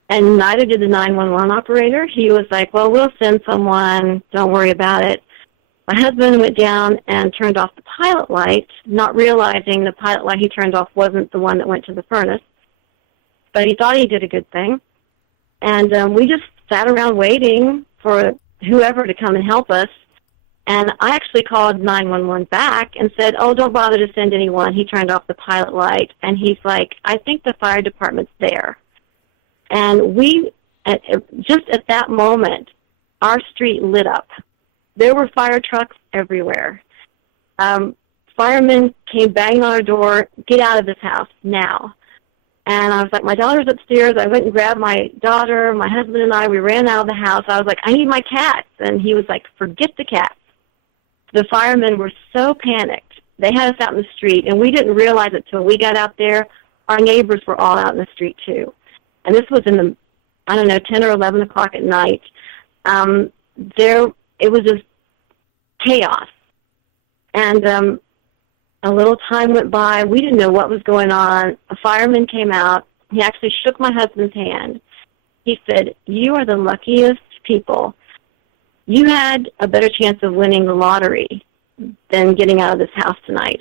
And neither did the 911 operator. He was like, well, we'll send someone. Don't worry about it. My husband went down and turned off the pilot light, not realizing the pilot light he turned off wasn't the one that went to the furnace. But he thought he did a good thing. And we just sat around waiting for whoever to come and help us. And I actually called 911 back and said, oh, don't bother to send anyone. He turned off the pilot light. And he's like, I think the fire department's there. And just at that moment, our street lit up. There were fire trucks everywhere. Firemen came banging on our door, get out of this house now. And I was like, my daughter's upstairs. I went and grabbed my daughter. My husband and we ran out of the house. I was like, I need my cats. And he was like, forget the cats. The firemen were so panicked. They had us out in the street, and we didn't realize it till we got out there. Our neighbors were all out in the street, too. And this was in 10 or 11 o'clock at night. It was just chaos. And a little time went by. We didn't know what was going on. A fireman came out. He actually shook my husband's hand. He said, "You are the luckiest people. You had a better chance of winning the lottery than getting out of this house tonight."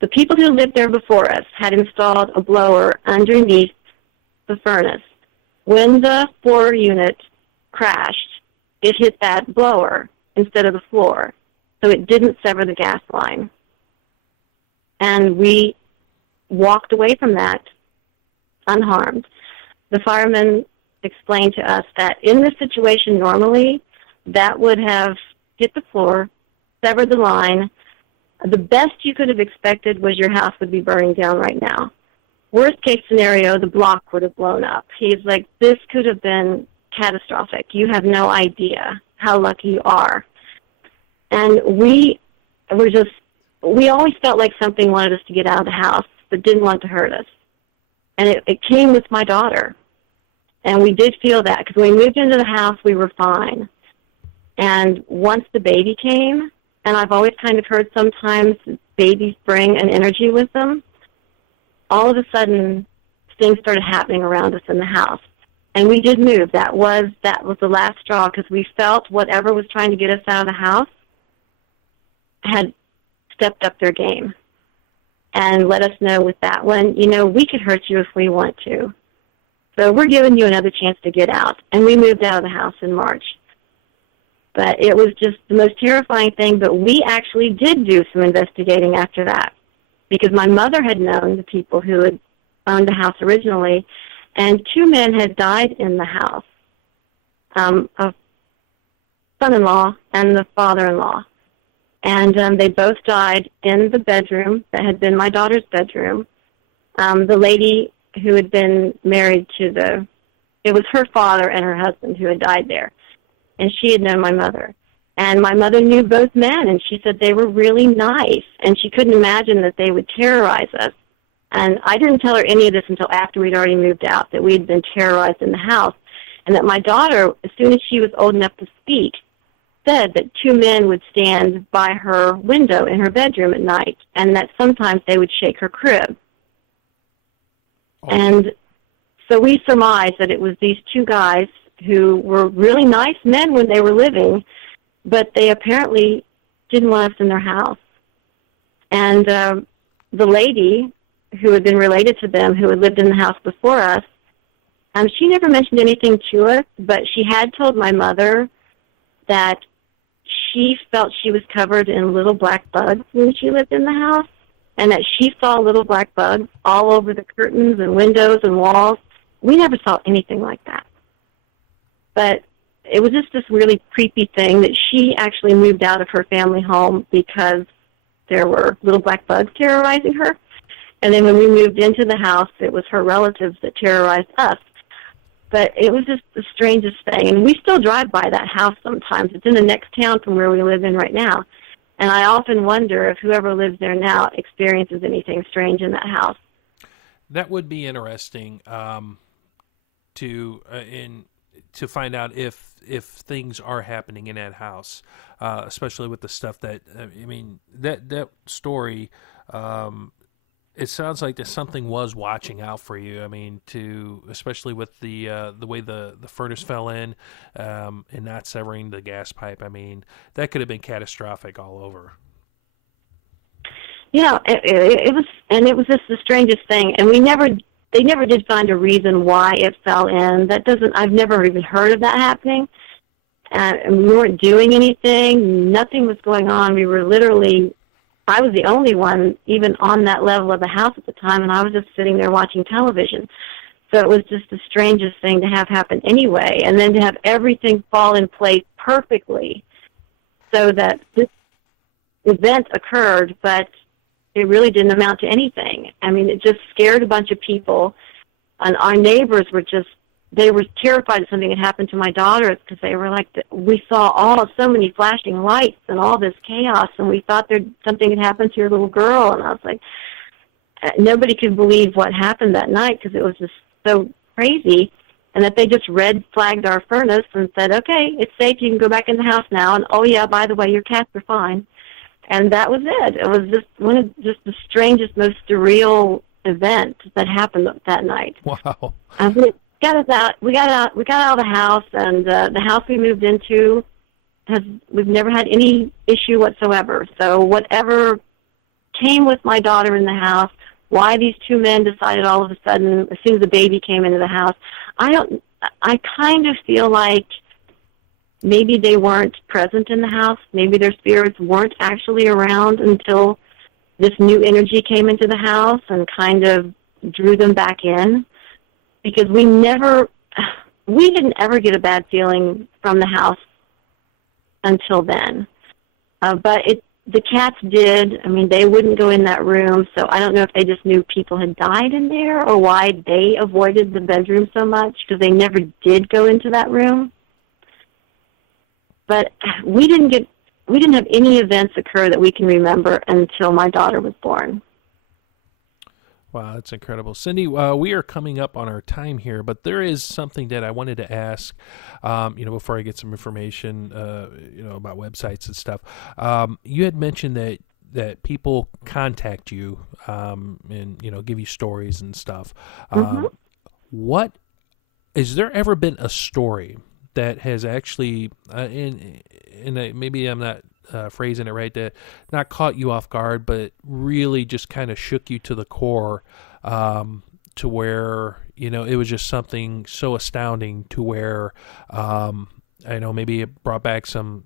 The people who lived there before us had installed a blower underneath the furnace. When the floor unit crashed, it hit that blower instead of the floor, so it didn't sever the gas line. And we walked away from that unharmed. The firemen explained to us that in this situation normally, that would have hit the floor, severed the line. The best you could have expected was your house would be burning down right now. Worst case scenario, the block would have blown up. He's like, this could have been catastrophic. You have no idea how lucky you are. And we always felt like something wanted us to get out of the house, but didn't want to hurt us. And it came with my daughter. And we did feel that, because when we moved into the house, we were fine. And once the baby came, and I've always kind of heard sometimes babies bring an energy with them, all of a sudden things started happening around us in the house. And we did move. That was the last straw, because we felt whatever was trying to get us out of the house had stepped up their game and let us know with that one, we could hurt you if we want to. So we're giving you another chance to get out. And we moved out of the house in March. But it was just the most terrifying thing. But we actually did do some investigating after that, because my mother had known the people who had owned the house originally, and 2 men had died in the house, a son-in-law and the father-in-law. And they both died in the bedroom that had been my daughter's bedroom. The lady who had been married to it was her father and her husband who had died there. And she had known my mother. And my mother knew both men, and she said they were really nice, and she couldn't imagine that they would terrorize us. And I didn't tell her any of this until after we'd already moved out, that we'd been terrorized in the house, and that my daughter, as soon as she was old enough to speak, said that 2 men would stand by her window in her bedroom at night, and that sometimes they would shake her crib. Oh. And so we surmised that it was these 2 guys who were really nice men when they were living, but they apparently didn't want us in their house. And the lady who had been related to them, who had lived in the house before us, she never mentioned anything to us, but she had told my mother that she felt she was covered in little black bugs when she lived in the house, and that she saw little black bugs all over the curtains and windows and walls. We never saw anything like that. But it was just this really creepy thing that she actually moved out of her family home because there were little black bugs terrorizing her. And then when we moved into the house, it was her relatives that terrorized us. But it was just the strangest thing. And we still drive by that house sometimes. It's in the next town from where we live in right now. And I often wonder if whoever lives there now experiences anything strange in that house. That would be interesting to find out if things are happening in that house, especially with the stuff that that story. It sounds like that something was watching out for you. Especially with the way the furnace fell in, and not severing the gas pipe. That could have been catastrophic all over. Yeah, it was, and it was just the strangest thing. And they never did find a reason why it fell in. I've never even heard of that happening. And we weren't doing anything. Nothing was going on. We were I was the only one even on that level of the house at the time, and I was just sitting there watching television. So it was just the strangest thing to have happen anyway, and then to have everything fall in place perfectly so that this event occurred, but it really didn't amount to anything. It just scared a bunch of people, and our neighbors they were terrified that something had happened to my daughters, because they were like, we saw so many flashing lights and all this chaos, and we thought something had happened to your little girl. And I was like, nobody could believe what happened that night, because it was just so crazy, and that they just red flagged our furnace and said, okay, it's safe, you can go back in the house now, and oh yeah, by the way, your cats are fine. And that was it. It was just one of just the strangest, most surreal events that happened that night. Wow. We got us out. We got out of the house, and the house we moved into we've never had any issue whatsoever. So whatever came with my daughter in the house, why these two men decided all of a sudden, as soon as the baby came into the house, I kind of feel like maybe they weren't present in the house. Maybe their spirits weren't actually around until this new energy came into the house and kind of drew them back in. Because we didn't ever get a bad feeling from the house until then. But the cats did. I mean, they wouldn't go in that room, so I don't know if they just knew people had died in there or why they avoided the bedroom so much, because they never did go into that room. But we didn't have any events occur that we can remember until my daughter was born. Wow, that's incredible. Cindy, we are coming up on our time here, but there is something that I wanted to ask, before I get some information, about websites and stuff. You had mentioned that people contact you, and, give you stories and stuff. What, has there ever been a story that has actually, maybe I'm not phrasing it right, that not caught you off guard, but really just kind of shook you to the core, to where, it was just something so astounding to where, I know maybe it brought back some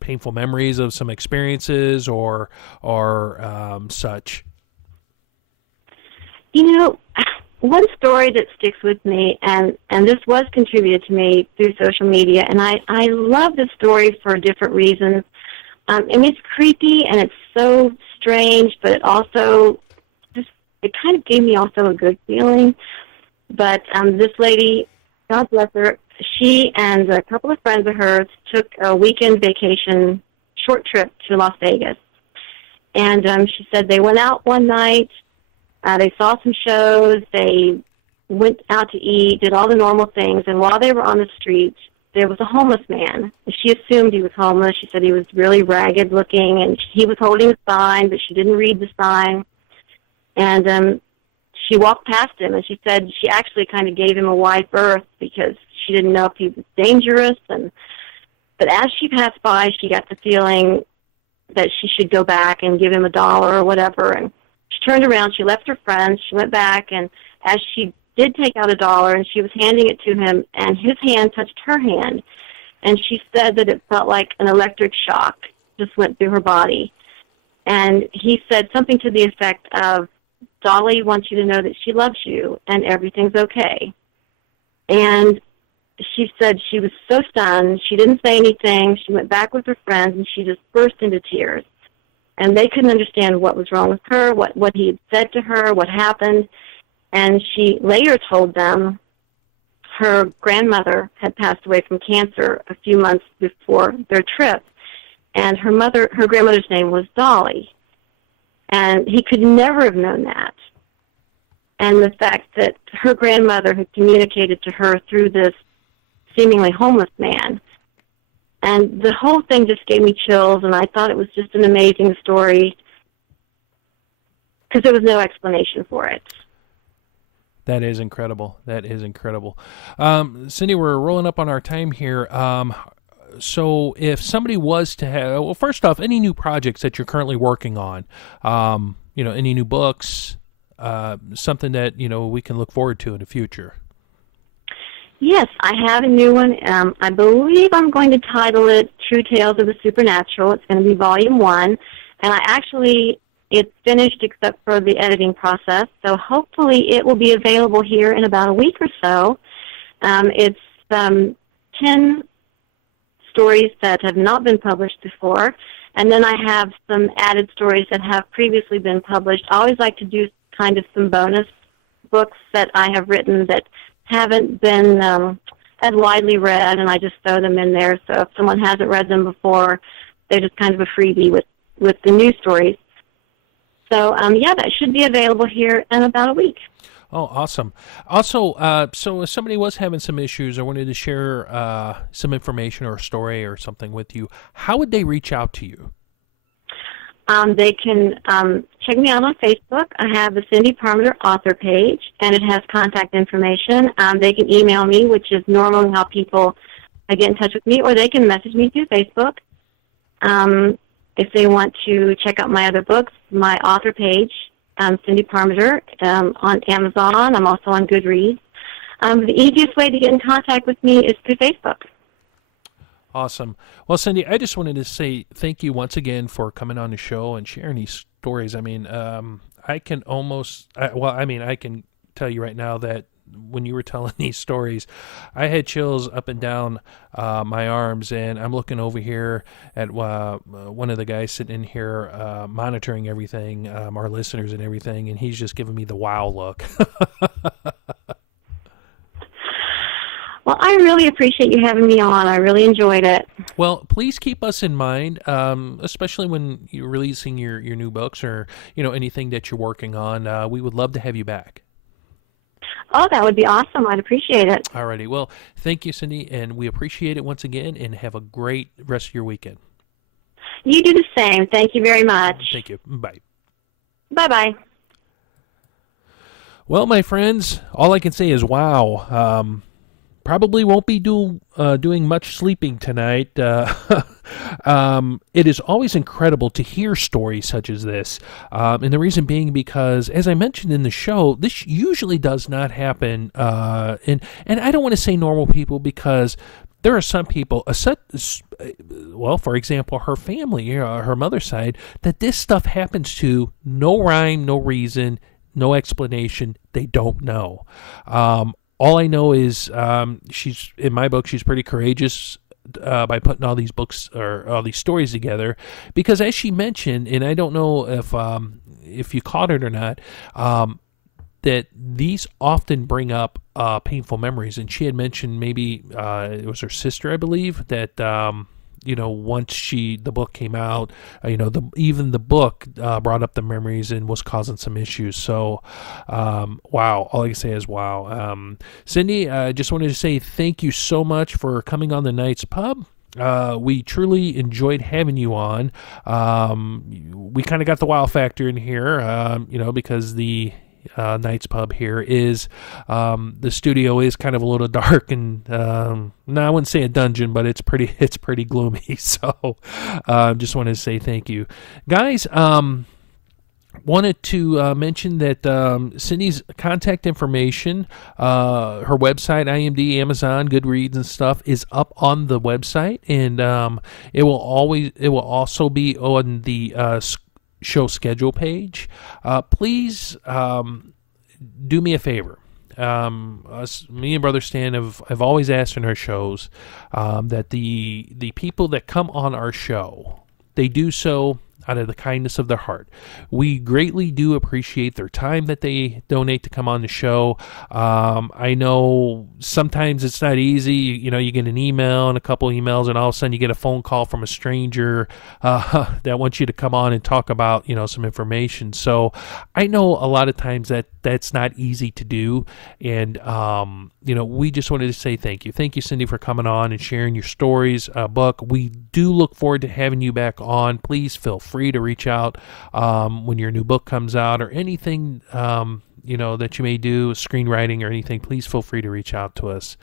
painful memories of some experiences or such? One story that sticks with me, and this was contributed to me through social media, and I love this story for different reasons. And it's creepy, and it's so strange, but it also it kind of gave me also a good feeling. But this lady, God bless her, she and a couple of friends of hers took a weekend vacation, short trip to Las Vegas. And she said they went out one night. They saw some shows, they went out to eat, did all the normal things, and while they were on the street, there was a homeless man. She assumed he was homeless. She said he was really ragged looking, and he was holding a sign, but she didn't read the sign. And she walked past him, and she said she actually kind of gave him a wide berth because she didn't know if he was dangerous. But as she passed by, she got the feeling that she should go back and give him $1 or whatever, and she turned around, she left her friends, she went back, and as she did take out $1, and she was handing it to him, and his hand touched her hand, and she said that it felt like an electric shock just went through her body. And he said something to the effect of, "Dolly wants you to know that she loves you, and everything's okay." And she said she was so stunned, she didn't say anything, she went back with her friends, and she just burst into tears. And they couldn't understand what was wrong with her, what he had said to her, what happened. And she later told them her grandmother had passed away from cancer a few months before their trip. And her grandmother's name was Dolly. And he could never have known that. And the fact that her grandmother had communicated to her through this seemingly homeless man. And the whole thing just gave me chills, and I thought it was just an amazing story because there was no explanation for it. That is incredible. That is incredible. Cindy, we're rolling up on our time here. So if somebody was to have, well, first off, any new projects that you're currently working on, any new books, something that, we can look forward to in the future. Yes, I have a new one. I believe I'm going to title it True Tales of the Supernatural. It's going to be Volume 1. And it's finished except for the editing process. So hopefully it will be available here in about a week or so. It's 10 stories that have not been published before. And then I have some added stories that have previously been published. I always like to do kind of some bonus books that I have written that haven't been as widely read, and I just throw them in there. So if someone hasn't read them before, they're just kind of a freebie with the new stories. So, that should be available here in about a week. Oh, awesome. Also, so if somebody was having some issues or wanted to share some information or a story or something with you, how would they reach out to you? They can check me out on Facebook. I have the Cindy Parmiter author page, and it has contact information. They can email me, which is normally how people get in touch with me, or they can message me through Facebook. If they want to check out my other books, my author page, Cindy Parmiter, on Amazon. I'm also on Goodreads. The easiest way to get in contact with me is through Facebook. Awesome. Well, Cindy, I just wanted to say thank you once again for coming on the show and sharing these stories. I mean, I can tell you right now that when you were telling these stories, I had chills up and down my arms, and I'm looking over here at one of the guys sitting in here monitoring everything, our listeners and everything, and he's just giving me the wow look. Well, I really appreciate you having me on. I really enjoyed it. Well, please keep us in mind, especially when you're releasing your new books or anything that you're working on. We would love to have you back. Oh, that would be awesome. I'd appreciate it. Alrighty. Well, thank you, Cindy, and we appreciate it once again, and have a great rest of your weekend. You do the same. Thank you very much. Thank you. Bye. Bye-bye. Well, my friends, all I can say is wow. Probably won't be doing much sleeping tonight. It is always incredible to hear stories such as this. And the reason being because, as I mentioned in the show, this usually does not happen. And I don't want to say normal people because there are some people, for example, her family, her mother's side, that this stuff happens to, no rhyme, no reason, no explanation. They don't know. All I know is she's in my book. She's pretty courageous by putting all these books or all these stories together, because as she mentioned, and I don't know if you caught it or not, that these often bring up painful memories. And she had mentioned maybe it was her sister, I believe, that once the book came out, even the book brought up the memories and was causing some issues. So, wow, all I can say is wow. Cindy, I just wanted to say thank you so much for coming on the Night's Pub. We truly enjoyed having you on. We kind of got the wow factor in here, because the Night's Pub here is the studio is kind of a little dark, and no, I wouldn't say a dungeon, but it's pretty gloomy. So just wanted to say thank you, guys. Wanted to mention that Cindy's contact information, her website, IMDb, Amazon, Goodreads, and stuff is up on the website, and it will also be on the show schedule page. Please do me a favor. Me and Brother Stan have always asked in our shows that the people that come on our show, they do so out of the kindness of their heart. We greatly do appreciate their time that they donate to come on the show. I know sometimes it's not easy. You get an email and a couple emails, and all of a sudden you get a phone call from a stranger that wants you to come on and talk about, some information. So I know a lot of times that's not easy to do. And, we just wanted to say thank you. Thank you, Cindy, for coming on and sharing your stories, book. We do look forward to having you back on. Please feel free to reach out when your new book comes out, or anything that you may do, screenwriting or anything. Please feel free to reach out to us.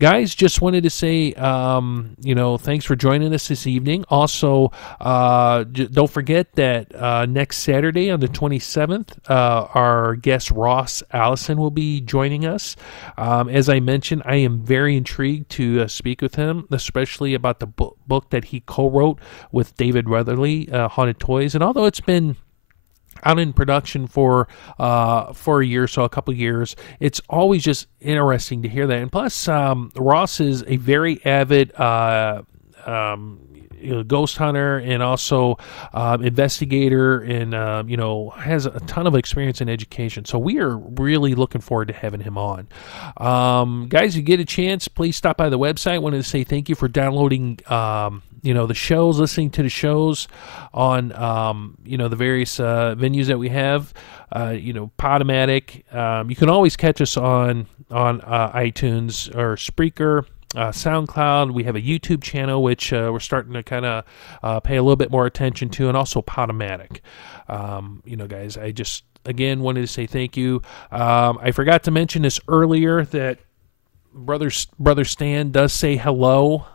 Guys, just wanted to say, thanks for joining us this evening. Also, don't forget that next Saturday on the 27th, our guest Ross Allison will be joining us. As I mentioned, I am very intrigued to speak with him, especially about the book that he co-wrote with David Weatherly, Haunted Toys. And although it's been out in production for a year, so a couple years, it's always just interesting to hear that. And plus, Ross is a very avid ghost hunter and also investigator, and has a ton of experience in education. So we are really looking forward to having him on. Guys, if you get a chance, please stop by the website. I wanted to say thank you for downloading the shows, listening to the shows on, the various venues that we have, Podomatic. You can always catch us on iTunes or Spreaker, SoundCloud. We have a YouTube channel, which we're starting to kind of pay a little bit more attention to, and also Podomatic. Guys, I just, again, wanted to say thank you. I forgot to mention this earlier, that Brother Stan does say hello.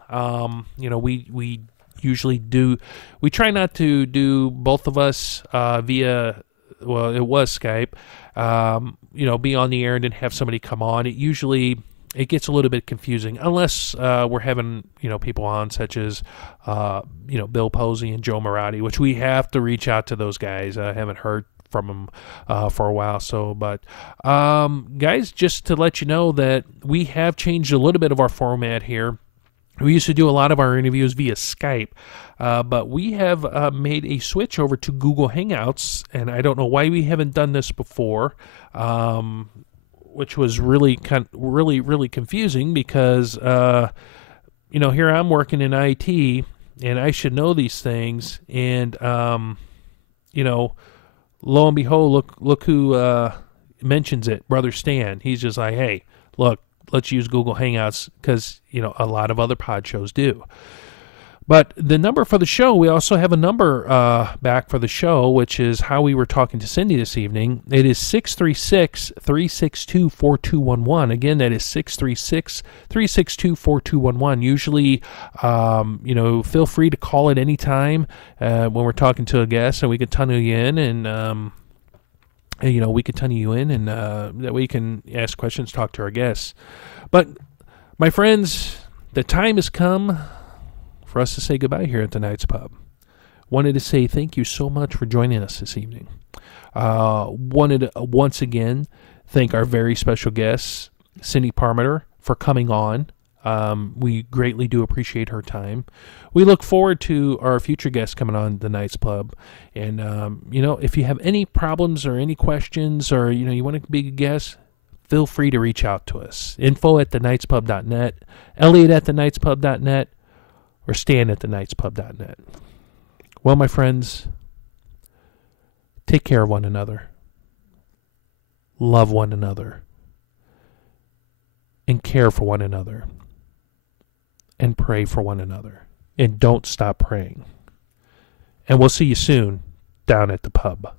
We usually do. We try not to do both of us via. Well, it was Skype. Be on the air and then have somebody come on. It gets a little bit confusing unless we're having people on such as Bill Posey and Joe Marotti, which we have to reach out to those guys. I haven't heard from them for a while. So, but guys, just to let you know that we have changed a little bit of our format here. We used to do a lot of our interviews via Skype, but we have made a switch over to Google Hangouts, and I don't know why we haven't done this before, which was really confusing because here I'm working in IT, and I should know these things, and lo and behold, look who mentions it, Brother Stan. He's just like, hey, look, let's use Google Hangouts because, a lot of other pod shows do. But the number for the show, we also have a number back for the show, which is how we were talking to Cindy this evening. It is 636-362-4211. Again, that is 636-362-4211. Usually, feel free to call at any time when we're talking to a guest, and we can tunnel you in, and we could tunnel you in, and that way you can ask questions, talk to our guests. But, my friends, the time has come for us to say goodbye here at the Night's Pub. Wanted to say thank you so much for joining us this evening. Wanted to once again thank our very special guest, Cindy Parmiter, for coming on. We greatly do appreciate her time. We look forward to our future guests coming on the Night's Pub. And, if you have any problems or any questions, or, you want to be a guest, feel free to reach out to us. info@thenightspub.net, Elliot@thenightspub.net, or Stan@thenightspub.net. Well, my friends, take care of one another. Love one another. And care for one another. And pray for one another. And don't stop praying. And we'll see you soon down at the pub.